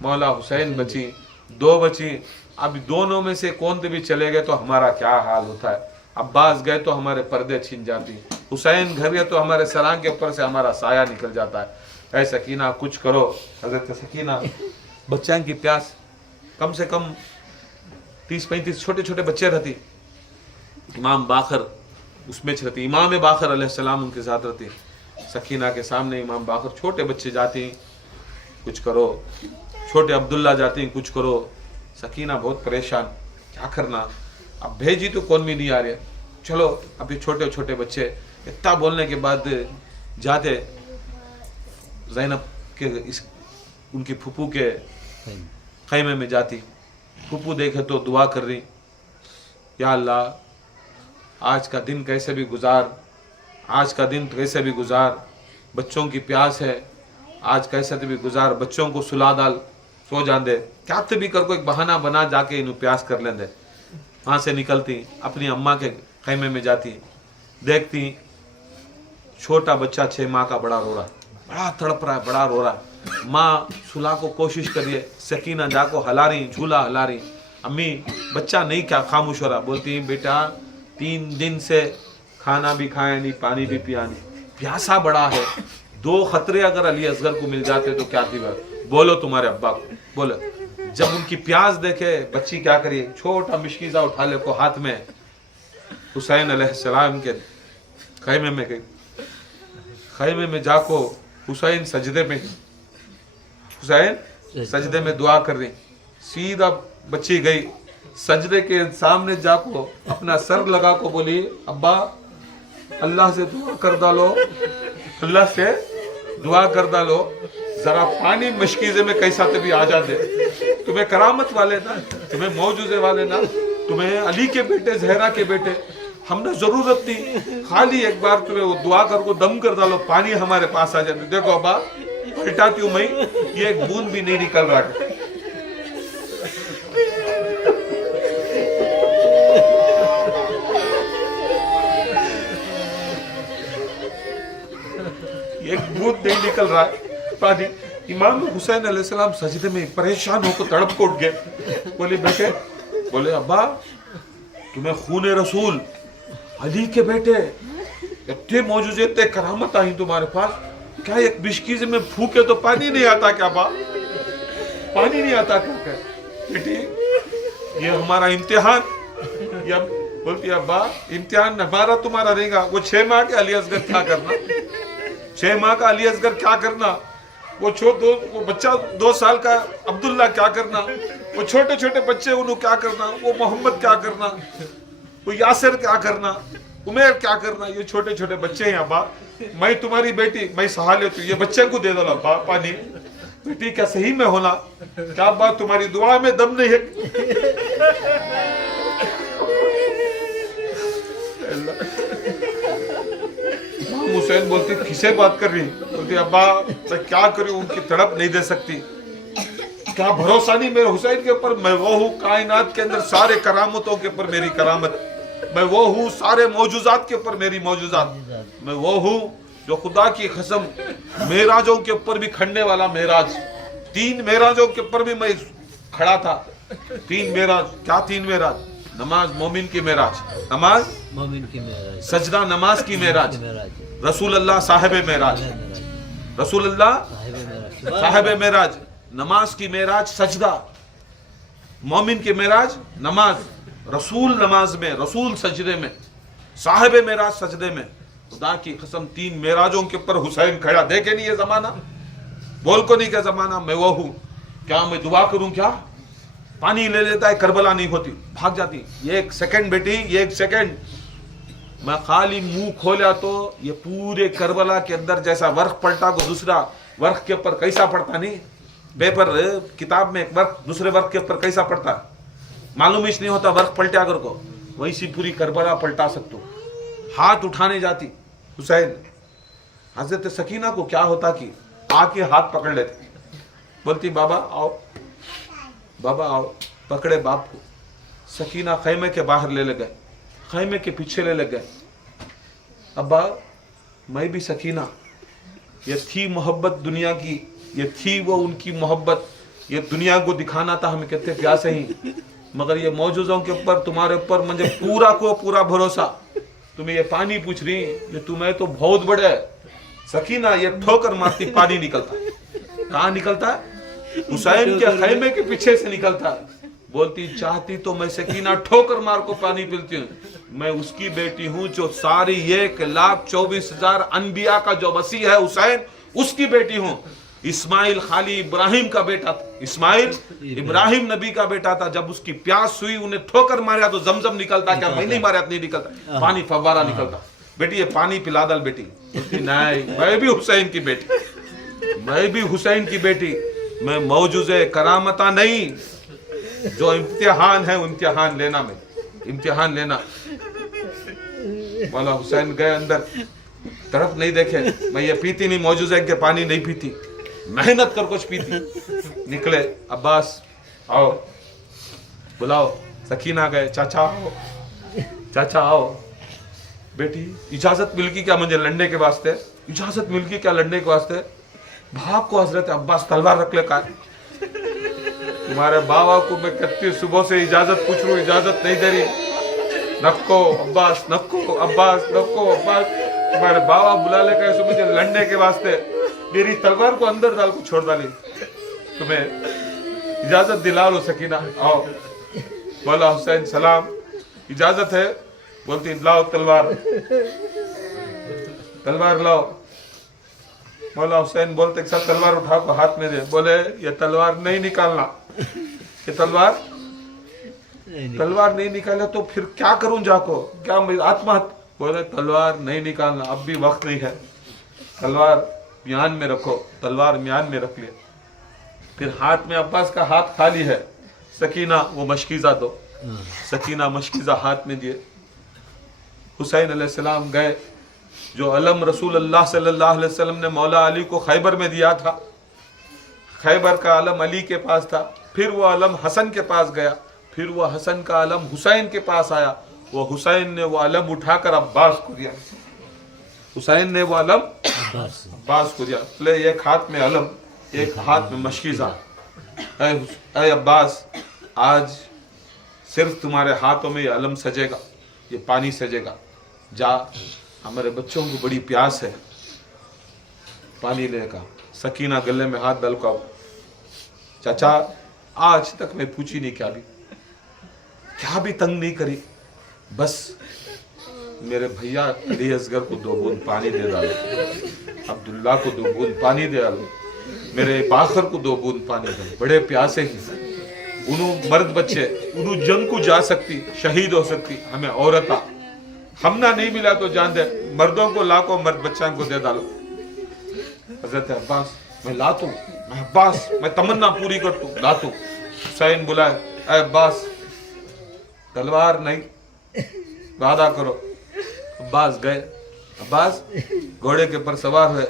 مولا حسین بچی، 2 بچی۔ اب دونوں میں سے کون بھی چلے گئے تو ہمارا کیا حال ہوتا ہے؟ عباس گئے تو ہمارے پردے چھن جاتی، حسین گھر گئے تو ہمارے سران کے اوپر سے ہمارا سایہ نکل جاتا ہے۔ اے سکینہ کچھ کرو۔ حضرت سکینہ بچوں کی پیاس کم سے کم 30-35 چھوٹے چھوٹے بچے رہتی، امام باقر اس میں رہتی، امام باقر علیہ السلام ان کے ساتھ رہتی۔ سکینہ کے سامنے امام باقر چھوٹے بچے جاتی ہیں کچھ کرو، چھوٹے عبداللہ جاتی ہیں کچھ کرو۔ سکینہ بہت پریشان، کیا کرنا، اب بھیجی تو کون بھی نہیں آ رہے، چلو ابھی چھوٹے چھوٹے بچے۔ اتنا بولنے کے بعد جاتے زینب کے ان کی پھپھو کے خیمے میں جاتی، پھپھو دیکھے تو دعا کر رہی، یا اللہ آج کا دن کیسے بھی گزار، آج کا دن کیسے بھی گزار، بچوں کی پیاس ہے، آج کیسے بھی گزار، بچوں کو سلا ڈال، سو جان دے، کیا بھی کر کو ایک بہانہ بنا جا کے انہوں پیاس کر لیں دے۔ وہاں سے نکلتی اپنی اماں کے خیمے میں جاتی، دیکھتی چھوٹا بچہ 6 ماہ کا بڑا رو رہا، بڑا تڑپ رہا ہے، بڑا رو رہا ہے۔ ماں سلا کو کوشش کریے، سکینہ جا کو ہلا رہی، جھولا ہلا رہی، امی بچہ نہیں کیا خاموش ہو رہا، بولتی بیٹا 3 دن سے کھانا بھی کھایا نہیں، پانی بھی پیا نہیں، پیاسا بڑا ہے، 2 خطرے اگر علی اصغر کو مل جاتے تو کیا تھی بات، بولو تمہارے ابا کو بولو۔ جب ان کی پیاس دیکھے بچی کیا کری، چھوٹا مشکیزہ اٹھا لے کو ہاتھ میں، حسین علیہ السلام کے خیمے میں گئی، خیمے میں جا کو حسین سجدے میں دعا کر رہی، سیدھا بچی گئی سجدے کے سامنے جا کو اپنا سر لگا کو بولی ابا اللہ سے دعا کر ڈالو، اللہ سے دعا کر ڈالو، ذرا پانی مشکیزے میں کیسا بھی آ جا دے، تمہیں کرامت والے نا، تمہیں موجوزے والے نا، تمہیں علی کے بیٹے زہرا کے بیٹے، ہم نے ضرورت نہیں، خالی ایک بار تمہیں وہ دعا کر کو دم کر ڈالو، پانی ہمارے پاس آ جاتے۔ دیکھو ابا پلٹاتی ہوں میں، یہ ایک بوند بھی نہیں نکل رہا ہے۔ ایک بوند نہیں نکل رہا ہے پانی۔ امام حسین علیہ السلام سجدے میں پریشان ہو کو تڑپ کو اٹھ گئے، بولے بیٹے، بولے ابا تمہیں خون رسول علی کے بیٹے اتنے معجزے اتنے کرامت آئی تمہارے پاس، کیا ایک مشکیزے میں پھوکے تو پانی نہیں آتا کیا با، پانی نہیں آتا کیا؟ بیٹی یہ ہمارا امتحان، बोलती अब्बा इम्तिहान हमारा तुम्हारा रहेगा, वो 6 माह के अली असगर क्या करना, 6 माह का अली असगर क्या करना, वो बच्चा 2 साल का अब्दुल्ला क्या करना, वो छोटे छोटे बच्चे उन्होंने क्या करना, वो मोहम्मद क्या करना, वो यासिर क्या करना, उमेर क्या करना, ये छोटे छोटे बच्चे हैं अब्बा, मैं तुम्हारी बेटी मैं सहा लेती हूँ, ये बच्चे को दे दो अब्बा पानी। बेटी क्या सही में होना, क्या अब्बा तुम्हारी दुआ में दम नहीं है? हुसैन बोलती किसे बात कर रही, बोलती अब्बा मैं क्या करूं, उनकी तड़प नहीं दे सकती, क्या भरोसा नहीं मेरे हुसैन के ऊपर, मैं वो हूँ कायनात के अंदर सारे करामतों के ऊपर मेरी करामत, मैं वो हूँ सारे मौजूजात के ऊपर मेरी मौजूजात, मैं वो हूँ जो खुदा की कसम मेराजों के ऊपर भी खड़ने वाला मेराज, 3 मेराजों के ऊपर भी मैं खड़ा था। 3 मेराज, क्या 3 मेराज? नमाज मोमिन की मेराज, नमाज मोमिन की मेराज, सजदा नमाज की मेराज, रसूल अल्लाह साहिब मेराज, रसूल अल्लाह साहिब मेराज, नमाज की मेराज सजदा, मोमिन की मेराज नमाज, रसूल नमाज में, रसूल सजदे में, साहिब मेराज सजदे में। खुदा की कसम 3 मेराजों के ऊपर हुसैन खड़ा, देखे नहीं ये जमाना, बोल को नहीं क्या जमाना, मैं वो हूँ, क्या मैं दुआ करूं, क्या पानी ले लेता है, करबला नहीं होती, भाग जाती, ये 1 सेकंड बेटी, ये 1 सेकंड, मैं खाली मुंह खोला तो ये पूरे करबला के अंदर जैसा वर्क पलटा को दूसरा वर्क के ऊपर कैसा पड़ता, नहीं पेपर किताब में एक वर्क दूसरे वर्क के ऊपर कैसा पड़ता, मालूम ही नहीं होता वर्क पलटा कर को, वैसी पूरी करबला पलटा सकते हो। हाथ उठाने जाती हुसैन, हजरत सकीना को क्या होता कि आके हाथ पकड़ लेते, बोलती बाबा आओ, बाबा आओ, पकड़े बाप को, सकीना खैमे के बाहर ले गए, खैमे के पीछे ले गए, अब्बा मैं भी सकीना, ये थी मोहब्बत दुनिया की, ये थी वो उनकी मोहब्बत, ये दुनिया को दिखाना था हमें कितने प्यासे ही, मगर ये मौजूदों के ऊपर तुम्हारे ऊपर मुझे पूरा को पूरा भरोसा, तुम्हें ये पानी पूछ रही ये तुम्हें तो बहुत बड़े है। सकीना ये ठोकर मारती पानी निकलता, कहाँ निकलता है? हुसैन के खैमे के पीछे से निकलता है। बोलती चाहती तो मैं सकीना ठोकर मार को पानी पीती हूँ, मैं उसकी बेटी हूँ जो सारी 1,24,000 अनबिया का जो वसी है हुसैन, उसकी बेटी हूँ। इस्माइल खाली इब्राहिम का बेटा था, इस्माइल इब्राहिम नबी का बेटा था, जब उसकी प्यास हुई उन्हें ठोकर मारा तो जमजम निकलता, क्या मैं नहीं मारा नहीं निकलता, पानी फव्वारा निकलता। बेटी ये पानी पिला दल बेटी, नहीं मैं भी हुसैन की बेटी, मैं भी हुसैन की बेटी, मैं मौजूज़े करामता नहीं, जो इम्तिहान है इम्तिहान लेना, में इम्तिहान लेना। मौला हुसैन गए अंदर, तरफ नहीं देखे, मैं ये पीती नहीं मौजूज़े के पानी नहीं पीती, मेहनत कर कुछ पीती। निकले, अब्बास आओ, बुलाओ, सकीना गए, चाचा आओ, चाचा आओ, बेटी इजाजत मिल गई क्या मुझे लड़ने के वास्ते, इजाजत मिल गई क्या लड़ने के वास्ते? बाप को हजरत अब्बास तलवार रख ले, का तुम्हारे बाबा को मैं कितनी सुबह से इजाजत पूछ रहा हूँ, इजाजत नहीं दे रही, नक्को अब्बास, नक्को अब्बास, नक्को अब्बास, तुम्हारे बाबा बुला ले गए मुझे लड़ने के वास्ते, मेरी तलवार को अंदर डाल को छोड़ डाली, तुम्हें इजाजत दिला लो सकीना, आओ। बोला हुसैन सलाम, इजाजत है? बोलती लाओ तलवार, तलवार लाओ। मौला हुसैन बोलते सब तलवार उठा को हाथ में दे, बोले ये तलवार नहीं निकालना, ये तलवार नहीं निकाले तो फिर क्या करूं जाको, क्या आत्महत्या? बोले तलवार नहीं निकालना, अब भी वक्त नहीं है, तलवार म्यान में रखो, तलवार म्यान में रख लिया। फिर हाथ में अब्बास का हाथ खाली है, सकीना वो मशकीज़ा दो, सकीना मशकीज़ा हाथ में दिए। हुसैन अलैहिस्सलाम गए, जो अलम रसूल अल्लाह सल्लल्लाहु अलैहि वसल्लम ने मौला अली को खैबर में दिया था, खैबर का अलम अली के पास था, फिर वो अलम हसन के पास गया, फिर वो हसन का अलम हुसैन के पास आया, वो हुसैन ने वो अलम उठाकर अब्बास को दिया, हुसैन ने वो अलम अब्बास को दिया। ले एक हाथ में अलम, एक हाथ में मशकीज़ा, ऐ अब्बास आज सिर्फ तुम्हारे हाथों में ये अलम सजेगा, ये पानी सजेगा, जा हमारे बच्चों को बड़ी प्यास है, पानी लेगा। सकीना गले में हाथ डाल का, चाचा आज तक मैं पूछी नहीं क्या भी तंग नहीं करी, बस मेरे भैया अली असगर को 2 बूंद पानी दे डालो, अब्दुल्ला को 2 बूंद पानी दे डालो, मेरे बाखर को 2 बूंद पानी दे, बड़े प्यासे ही उन्हों मर्द बच्चे उन्हों जंग को जा सकती, शहीद हो सकती, हमें औरता हमना नहीं मिला तो जान दे, मर्दों को लाखों मर्द बच्चों को दे डालो। हजरत अब्बास मैं लातू, मैं अब्बास मैं तमन्ना पूरी कर तू लातू। हुसैन बुलाए, अब्बास तलवार नहीं, वादा करो। अब्बास गए, अब्बास घोड़े के पर सवार हुए,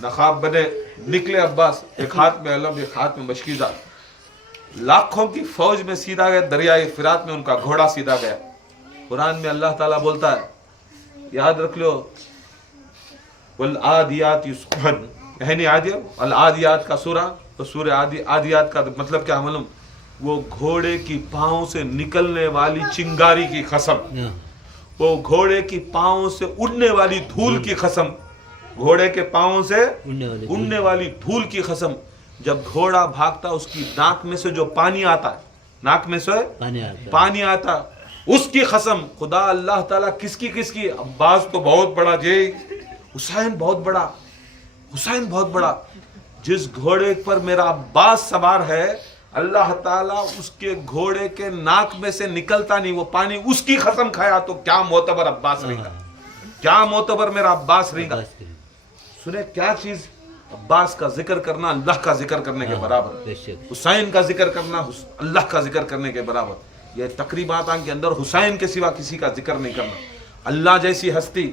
नखाब बने, निकले अब्बास, एक हाथ में अलम एक हाथ में मशकीज़ा, लाखों की फौज में सीधा गए, दरियाए फिरात में उनका घोड़ा सीधा गया। कुरान में अल्लाह ताला बोलता है, याद रख लो, वल आदियात युस्बन, यानी अल आदियात का सूरा, तो सूर्य आदियात का मतलब क्या मालूम, वो घोड़े की पाँव से निकलने वाली चिंगारी की कसम, वो घोड़े की पाँव से उड़ने वाली धूल की कसम, घोड़े के पाँव से उड़ने वाली धूल की कसम। जब घोड़ा भागता उसकी नाक में से जो पानी आता है, नाक में से पानी आता, उसकी कसम। खुदा अल्लाह ताला किसकी, अब्बास तो बहुत बड़ा जे, हुसैन बहुत बड़ा, हुसैन बहुत बड़ा, जिस घोड़े पर मेरा अब्बास सवार है अल्लाह ताला उसके घोड़े के नाक में से निकलता नहीं वो पानी, उसकी कसम खाया तो क्या मोतबर अब्बास रहेगा, क्या मोतबर मेरा अब्बास रहेगा। सुने क्या चीज, अब्बास का जिक्र करना अल्लाह का जिक्र करने के बराबर, हुसैन का जिक्र करना अल्लाह का जिक्र करने के बराबर। यह तकरीबात के अंदर हुसैन के सिवा किसी का जिक्र नहीं करना। अल्लाह जैसी हस्ती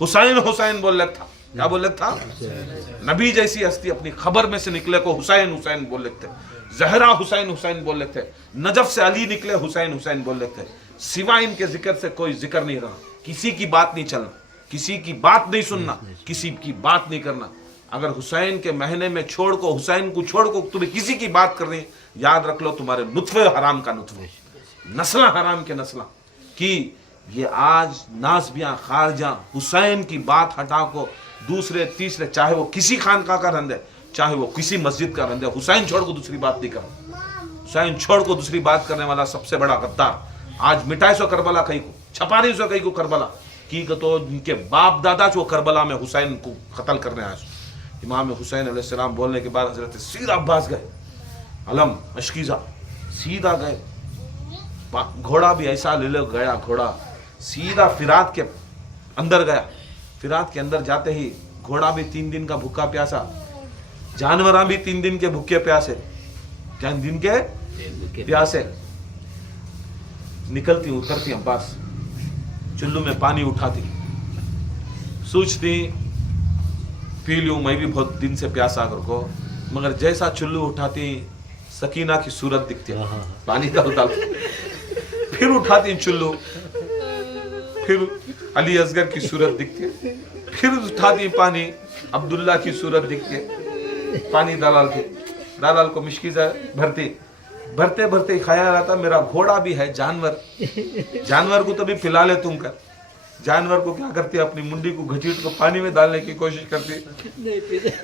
हुसैन हुसैन बोल लगता, क्या बोल लगता, नबी जैसी हस्ती अपनी खबर में से निकले को हुसैन हुसैन बोल लगते, जहरा हुसैन हुसैन बोल लगते, नजफ से अली निकले हुसैन हुसैन बोल लगते। सिवा इनके जिक्र से कोई जिक्र नहीं रहा। किसी की बात नहीं चलना, किसी की बात नहीं सुनना, किसी की बात नहीं करना। अगर हुसैन के महीने में छोड़ को, हुसैन को छोड़ को तुम्हें किसी की बात करनी, याद रख लो तुम्हारे नुत्फे हराम का नुत्फे, नस्ला हराम के नस्ला। कि ये आज नासबियाँ खारजा हुसैन की बात हटा को दूसरे तीसरे, चाहे वो किसी खानका का रंद है, चाहे वो किसी मस्जिद का रंद है, हुसैन छोड़ को दूसरी बात नहीं करना। हुसैन छोड़ को दूसरी बात करने वाला सबसे बड़ा गद्दार। आज मिटाई सो करबला कहीं को, छपा नहीं सो कहीं को करबला की तो इनके बाप दादा जो करबला में हुसैन को कत्ल करने आए। इमाम हुसैन अलैहिस्सलाम बोलने के बाद हजरत सीधा अब्बास गए, अलम मशकीज़ा सीधा गए, घोड़ा भी ऐसा ले लो गया, घोड़ा सीधा फिरात के अंदर गया। फिरात के अंदर जाते ही घोड़ा भी 3 दिन का भूखा प्यासा, जानवरां भी 3 दिन के भूखे प्यासे, 3 दिन के प्यासे। निकलती उतरती अब्बास, चुल्लू में पानी उठाती, सोचती पी लूं, मैं भी बहुत दिन से प्यासा अगर को, मगर जैसा चुल्लू उठाती सकीना की सूरत दिखती है, पानी डाल डाल, फिर उठाती चुल्लू, फिर अली असगर की सूरत दिखती है, फिर उठाती पानी, अब्दुल्ला की सूरत दिखती है, पानी दालाल को मिश्कीज़ा भरती, भरते भरते ख्याल आता मेरा घोड़ा भी है जानवर, जानवर को तो भी पिला ले तुम कर। जानवर को क्या करती है, अपनी मुंडी को घसीट को पानी में डालने की कोशिश करती,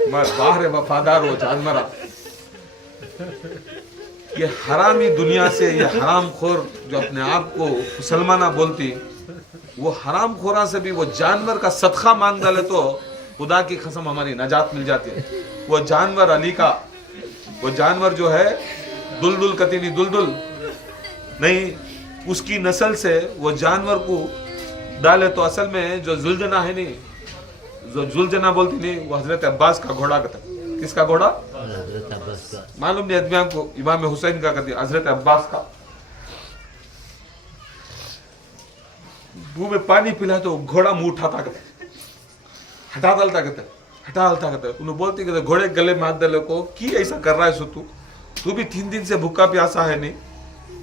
मैं बाहर वफादार हो जानवर। ये हरामी दुनिया से, ये हराम खोर जो अपने आप को मुसलमाना बोलती, वो हराम खोरा से भी वो जानवर का सदका मांग डाले तो खुदा की कसम हमारी नजात मिल जाती है। वो जानवर अली का, वो जानवर जो है दुलदुल कतीनी दुलदुल नहीं, उसकी नस्ल से वो जानवर को डाले तो असल में जो जुलजना है नहीं, जो जुलजना बोलती नहीं, वो हजरत अब्बास का घोड़ा का था। किसका घोड़ा मालूम नहीं आदमियों को, इमाम हुसैन का कहती हजरत अब्बास का। मुंह में पानी पिला तो घोड़ा मुंह उठाता कहते, हटा डालता कहते, हटा डालता कहते। उन्हें बोलती कहते घोड़े गले में हाथ डाले को की ऐसा कर रहा है, सो तू भी 3 दिन से भूखा प्यासा है नहीं,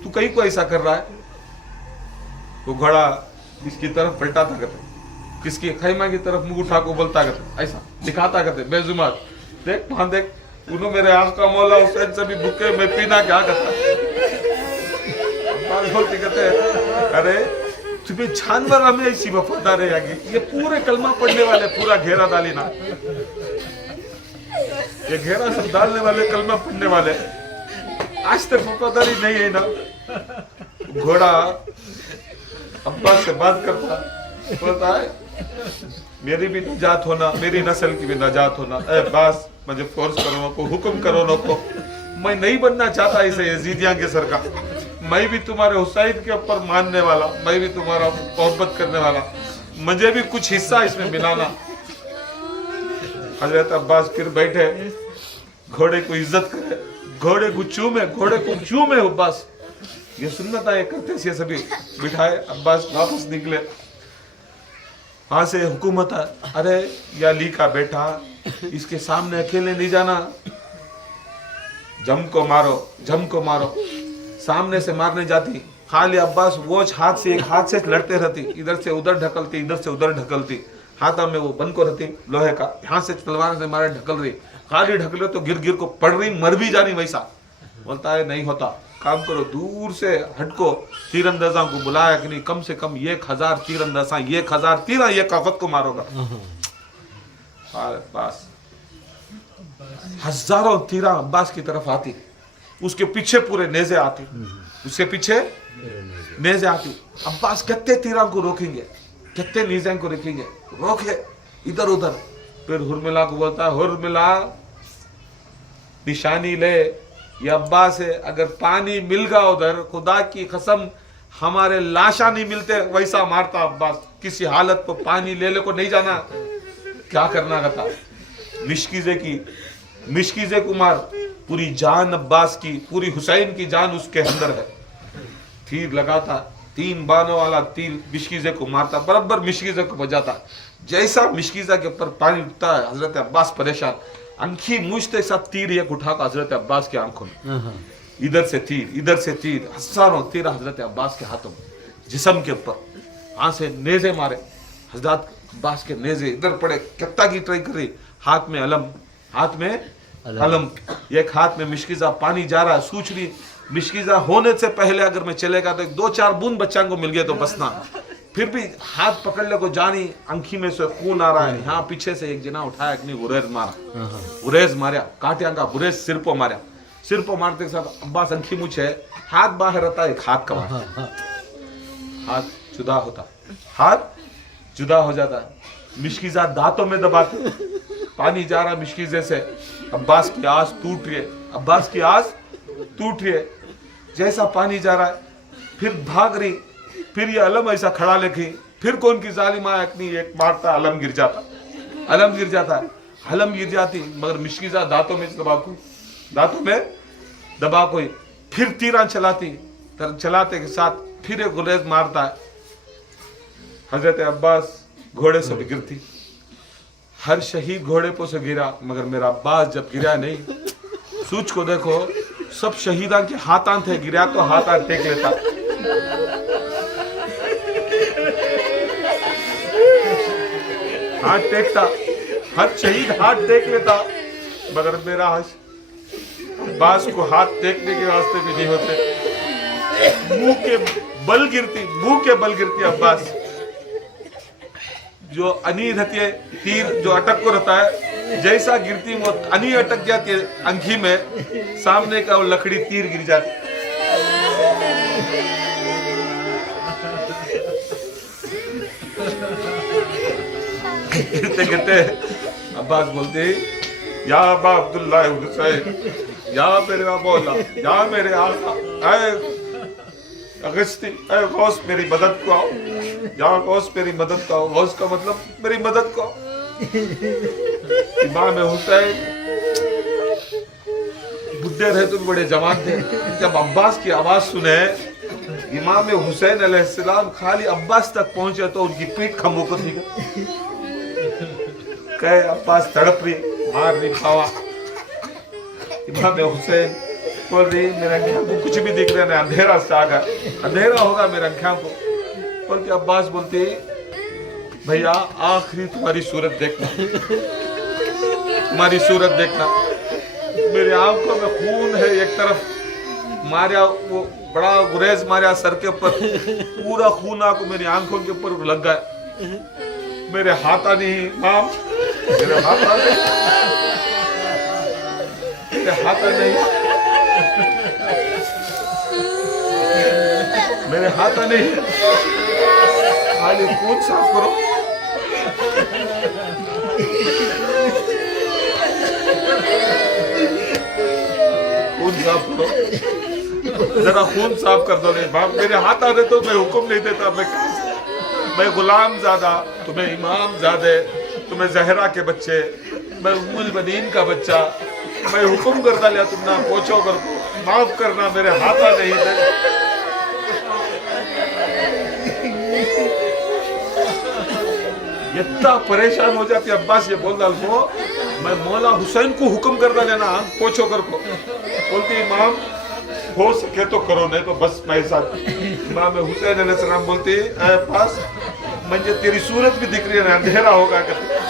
तू कहीं को ऐसा कर रहा है। वो घोड़ा इसकी तरफ पलटाता कहते, किसकी खैमा की तरफ मुंह उठा को बोलता कहते, ऐसा दिखाता कहते बेजुमात, देख वहां देख, उन्हों मेरे आंख का मौला हुसैन से भी भूखे, मैं पीना क्या कहता। बोलती कहते अरे तुम्हें जानवर हमें ऐसी वफादार रहेगी, ये पूरे कलमा पढ़ने वाले पूरा घेरा डाली ना, ये घेरा सब डालने वाले कलमा पढ़ने वाले आज तक वफादारी नहीं है ना। घोड़ा अब्बास से बात करता, बोलता है मेरी भी नजात होना, मेरी नस्ल की भी नजात होना। ए अब्बास, मुझे फोर्स करो नको, हुक्म करो नको, मैं नहीं बनना चाहता इसे यजीदियां के सर का। मैं भी तुम्हारे हुसैन के ऊपर मानने वाला, मैं भी तुम्हारा मोहब्बत करने वाला, मुझे भी कुछ हिस्सा इसमें मिलाना। हजरत अब्बास फिर बैठे, घोड़े को इज्जत करे, घोड़े को चूमे अब्बास। ये सुन्नत है करते से सभी। बिठाए, अब्बास वापस निकले। वहां से हुकूमत है, अरे या अली का बेटा, इसके सामने अकेले नहीं जाना, जम को मारो। सामने से मारने जाती, खाली अब्बास वो हाथ से एक हाथ से लड़ते रहती, इधर से उधर ढकलती, इधर से उधर ढकलती, हाथा में वो बन को रहती लोहे का, यहाँ से तलवार से मारे ढकल रही, खाली ढकले तो गिर को पड़ रही, मर भी जानी वैसा। बोलता है नहीं होता, काम करो, दूर से हटको, तीरंदाजा को बुलाया कि नहीं, कम से कम 1000 तीरंदाजा, 1000 तीर ये काफत को मारोगा। अब्बास हजारों तीरा अब्बास की तरफ आती, उसके पीछे पूरे नेज़े आती, उसके पीछे नेज़े आती। अब्बास कितने तीरा को रोकेंगे, कितने नीज़े को रोकेंगे, रोके इधर उधर। फिर हुरमिला को बोलता है, हुरमिला निशानी ले, ये अब्बास है, अगर पानी मिल गया उधर, खुदा की कसम हमारे लाशा नहीं मिलते वैसा मारता अब्बास। किसी हालत पर पानी ले को नहीं जाना, क्या करना कहता। मिशकीजे कुमार, पूरी जान अब्बास की, पूरी हुसैन की जान उसके अंदर है। तीर लगाता, 3 बानों वाला तीर मिशकीजे को मारता, बराबर मिशकीजे को बजाता। जैसा मिशकीजा के ऊपर पानी उठता है, हजरत अब्बास परेशान, अंखी मुझते सब तीर एक उठा का हजरत अब्बास के आंखों में, इधर से तीर, हजारों तीर हजरत अब्बास के हाथों में, जिस्म के ऊपर। वहां से नेज़े मारे, हजरत अब्बास के नेज़े इधर पड़े, कितना की ट्राई कर रही, हाथ में अलम, एक हाथ में मिशकीजा, पानी जा रहा है, सूझ रही। मिशकीजा होने से पहले अगर मैं चलेगा तो 2-4 बूंद बच्चा को मिल गया तो बसना, फिर भी हाथ पकड़ ले को जानी, अंखी में से खून आ रहा है। यहाँ पीछे से एक जना उठाया, गुरेज मारा, काटिया का गुरेज सिर पर मारते के साथ अब्बास अंखी मुझे, हाथ बाहर रहता है, एक हाथ का हाथ जुदा हो जाता है। मिशकीजा दांतों में दबाते, पानी जा रहा मिशकीजे से, अब्बास की आस टूट रही है, जैसा पानी जा रहा है, फिर भाग रही, फिर ये अलम ऐसा खड़ा लेके, फिर कौन की जालिमा अपनी एक मारता, अलम गिर जाती, मगर मिशकीजा दांतों में दबा कोई, फिर तीरा चलाते के साथ फिर एक गुरेज मारता है। हजरत अब्बास घोड़े से भी गिरती, हर शहीद घोड़े पर से गिरा, मगर मेरा अब्बास जब गिरा नहीं, सूच को देखो, सब शहीदा के हाथां थे, गिरा तो हाथां टेक लेता, हाथ टेकता, हर शहीद हाथ टेक लेता, मगर मेरा अब्बास को हाथ टेकने के रास्ते भी नहीं होते। मुंह के बल गिरती अब्बास। जो अनी रहती है, तीर जो अटक को रहता है, जैसा गिरती वो अनी अटक जाती है अंखी में, सामने का वो लकड़ी तीर गिर जाती। गिरते अब्बास बोलते, या अब्बा अब्दुल्ला हुसैन, या मेरे मौला, या मेरे आका, अगस्ती, गौस मेरी मदद को आओ, या गौस मेरी मदद को आओ। गौस का मतलब मेरी मदद को आओ। इमाम हुसैन बुढ़े रहे तो बड़े जवान थे, जब अब्बास की आवाज सुने, इमाम हुसैन अलैहिस्सलाम खाली अब्बास तक पहुंचे तो उनकी पीठ खमोक थी। कहे अब्बास तड़प रही, मार नहीं खावा। इमाम हुसैन बोल रही, मेरे आँखों को कुछ भी दिख रहा है, अंधेरा से आ गया, अंधेरा होगा मेरे आँखों को। बोल के अब्बास बोलते, भैया आखिरी तुम्हारी सूरत देखना, मेरी आंखों में खून है, एक तरफ मारिया वो बड़ा गुरेज मारिया सर के ऊपर, पूरा खून आको मेरी आंखों के ऊपर लग गया। मेरे हाथा नहीं माम, मेरे हाथा नहीं, خالی خون صاف کرو. خون صاف کرو, ذرا خون صاف کر دو. نہیں باپ میرے ہاتھ آ رہے تو میں حکم نہیں دیتا. میں غلام زادہ, تمہیں امام زادے, تمہیں زہرا کے بچے, میں ام البنین کا بچہ, میں حکم کرتا لیا تم نہ پوچھو کر کو معاف کرنا, میرے ہاتھ آ نہیں تھے. اتنا پریشان ہو جاتی عباس. یہ بول ڈالو میں مولا حسین کو حکم کرتا لینا پوچھو کر کو. بولتی امام ہو سکے تو کرو, نہیں تو بس میرے ساتھ. امام حسین علیہ السلام بولتی اے عباس مجھے تیری صورت بھی دکھ رہی ہے, اندھیرا ہوگا کرتے.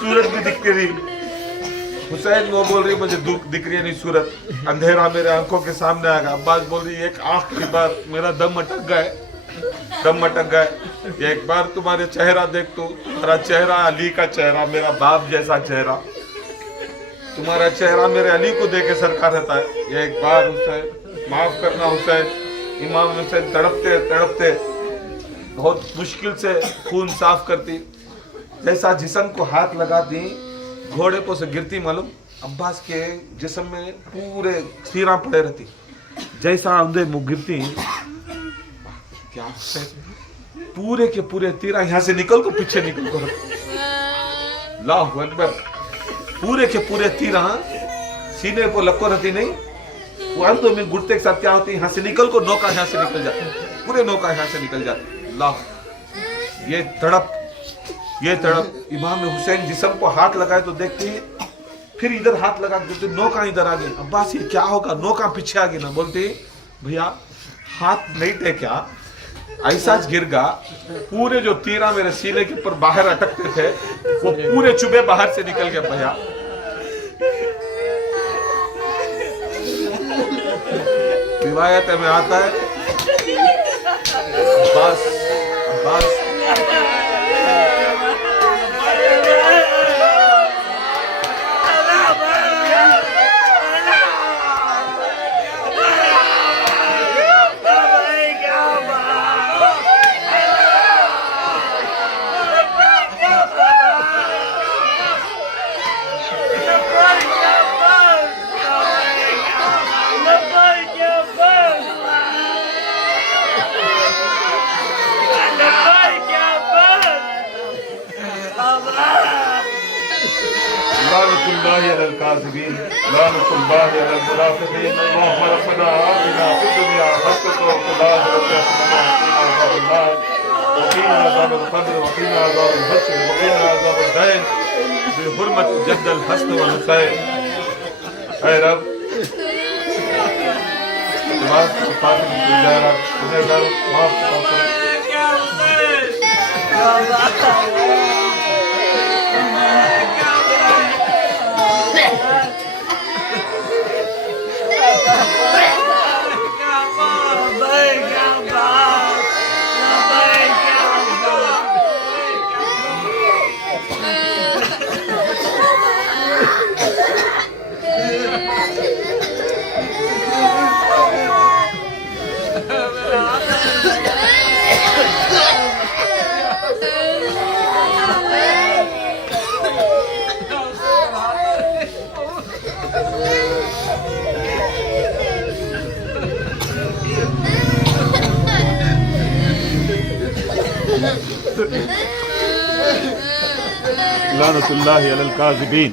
صورت بھی دکھتی رہی. حسین وہ بول رہی مجھے دکھ رہی ہے نہیں صورت, اندھیرا میرے آنکھوں کے سامنے آ گیا. عباس بول رہی ایک آنکھ کی بار میرا دم اٹک گئے, دم اٹک گئے. یہ ایک بار تمہارے چہرہ دیکھ تو, تمہارا چہرہ علی کا چہرہ, میرا باپ جیسا چہرہ, تمہارا چہرہ میرے علی کو دیکھ کے سرکار رہتا ہے. یہ ایک بار حسین معاف کرنا حسین. امام حسین تڑپتے تڑپتے بہت مشکل سے خون صاف کرتی. جیسا جسم کو ہاتھ لگا دی گھوڑے کو سے گرتی. معلوم عباس کے جسم میں پورے تیرہ پڑے رہتی. جیسا اندھے منہ گرتی کیا پورے کے پورے تیرہ یہاں سے نکل کو پیچھے نکل کو. اللہ اکبر. پورے کے پورے تیرہ سینے کو لپکو رہتی نہیں. وہ اندھوں میں گرتے کے ساتھ کیا ہوتی یہاں سے نکل کو نوکا یہاں سے نکل جاتی, پورے نوکا یہاں سے نکل جاتی. اللہ یہ تڑپ امام حسین جسم کو ہاتھ لگائے تو دیکھتی پھر ادھر ہاتھ لگا دیکھتے نوکا ادھر آ گئی. عباس یہ کیا ہوگا, نوکا پیچھے آ گئی نا. بولتی بھیا ہاتھ نہیں تھے کیا, ایسا گر گا پورے جو تیرہ میرے سینے کے اوپر باہر اٹکتے تھے وہ پورے چوبے باہر سے نکل گئے. بھیا روایت میں آتا ہے عباس لعنة الله على الكاذبين لعنة الله على المنافقين اللهم ربنا آتنا في الدنيا حسنة وفي الآخرة حسنة وقنا عذاب القبر وقنا عذاب الحشر وقنا عذاب الدين بحرمة جد الحسن والحسين. اے رب تمہارا صفات کی رب تمہیں رب معاف کرو. لعنت اللہ علی الکاذبین.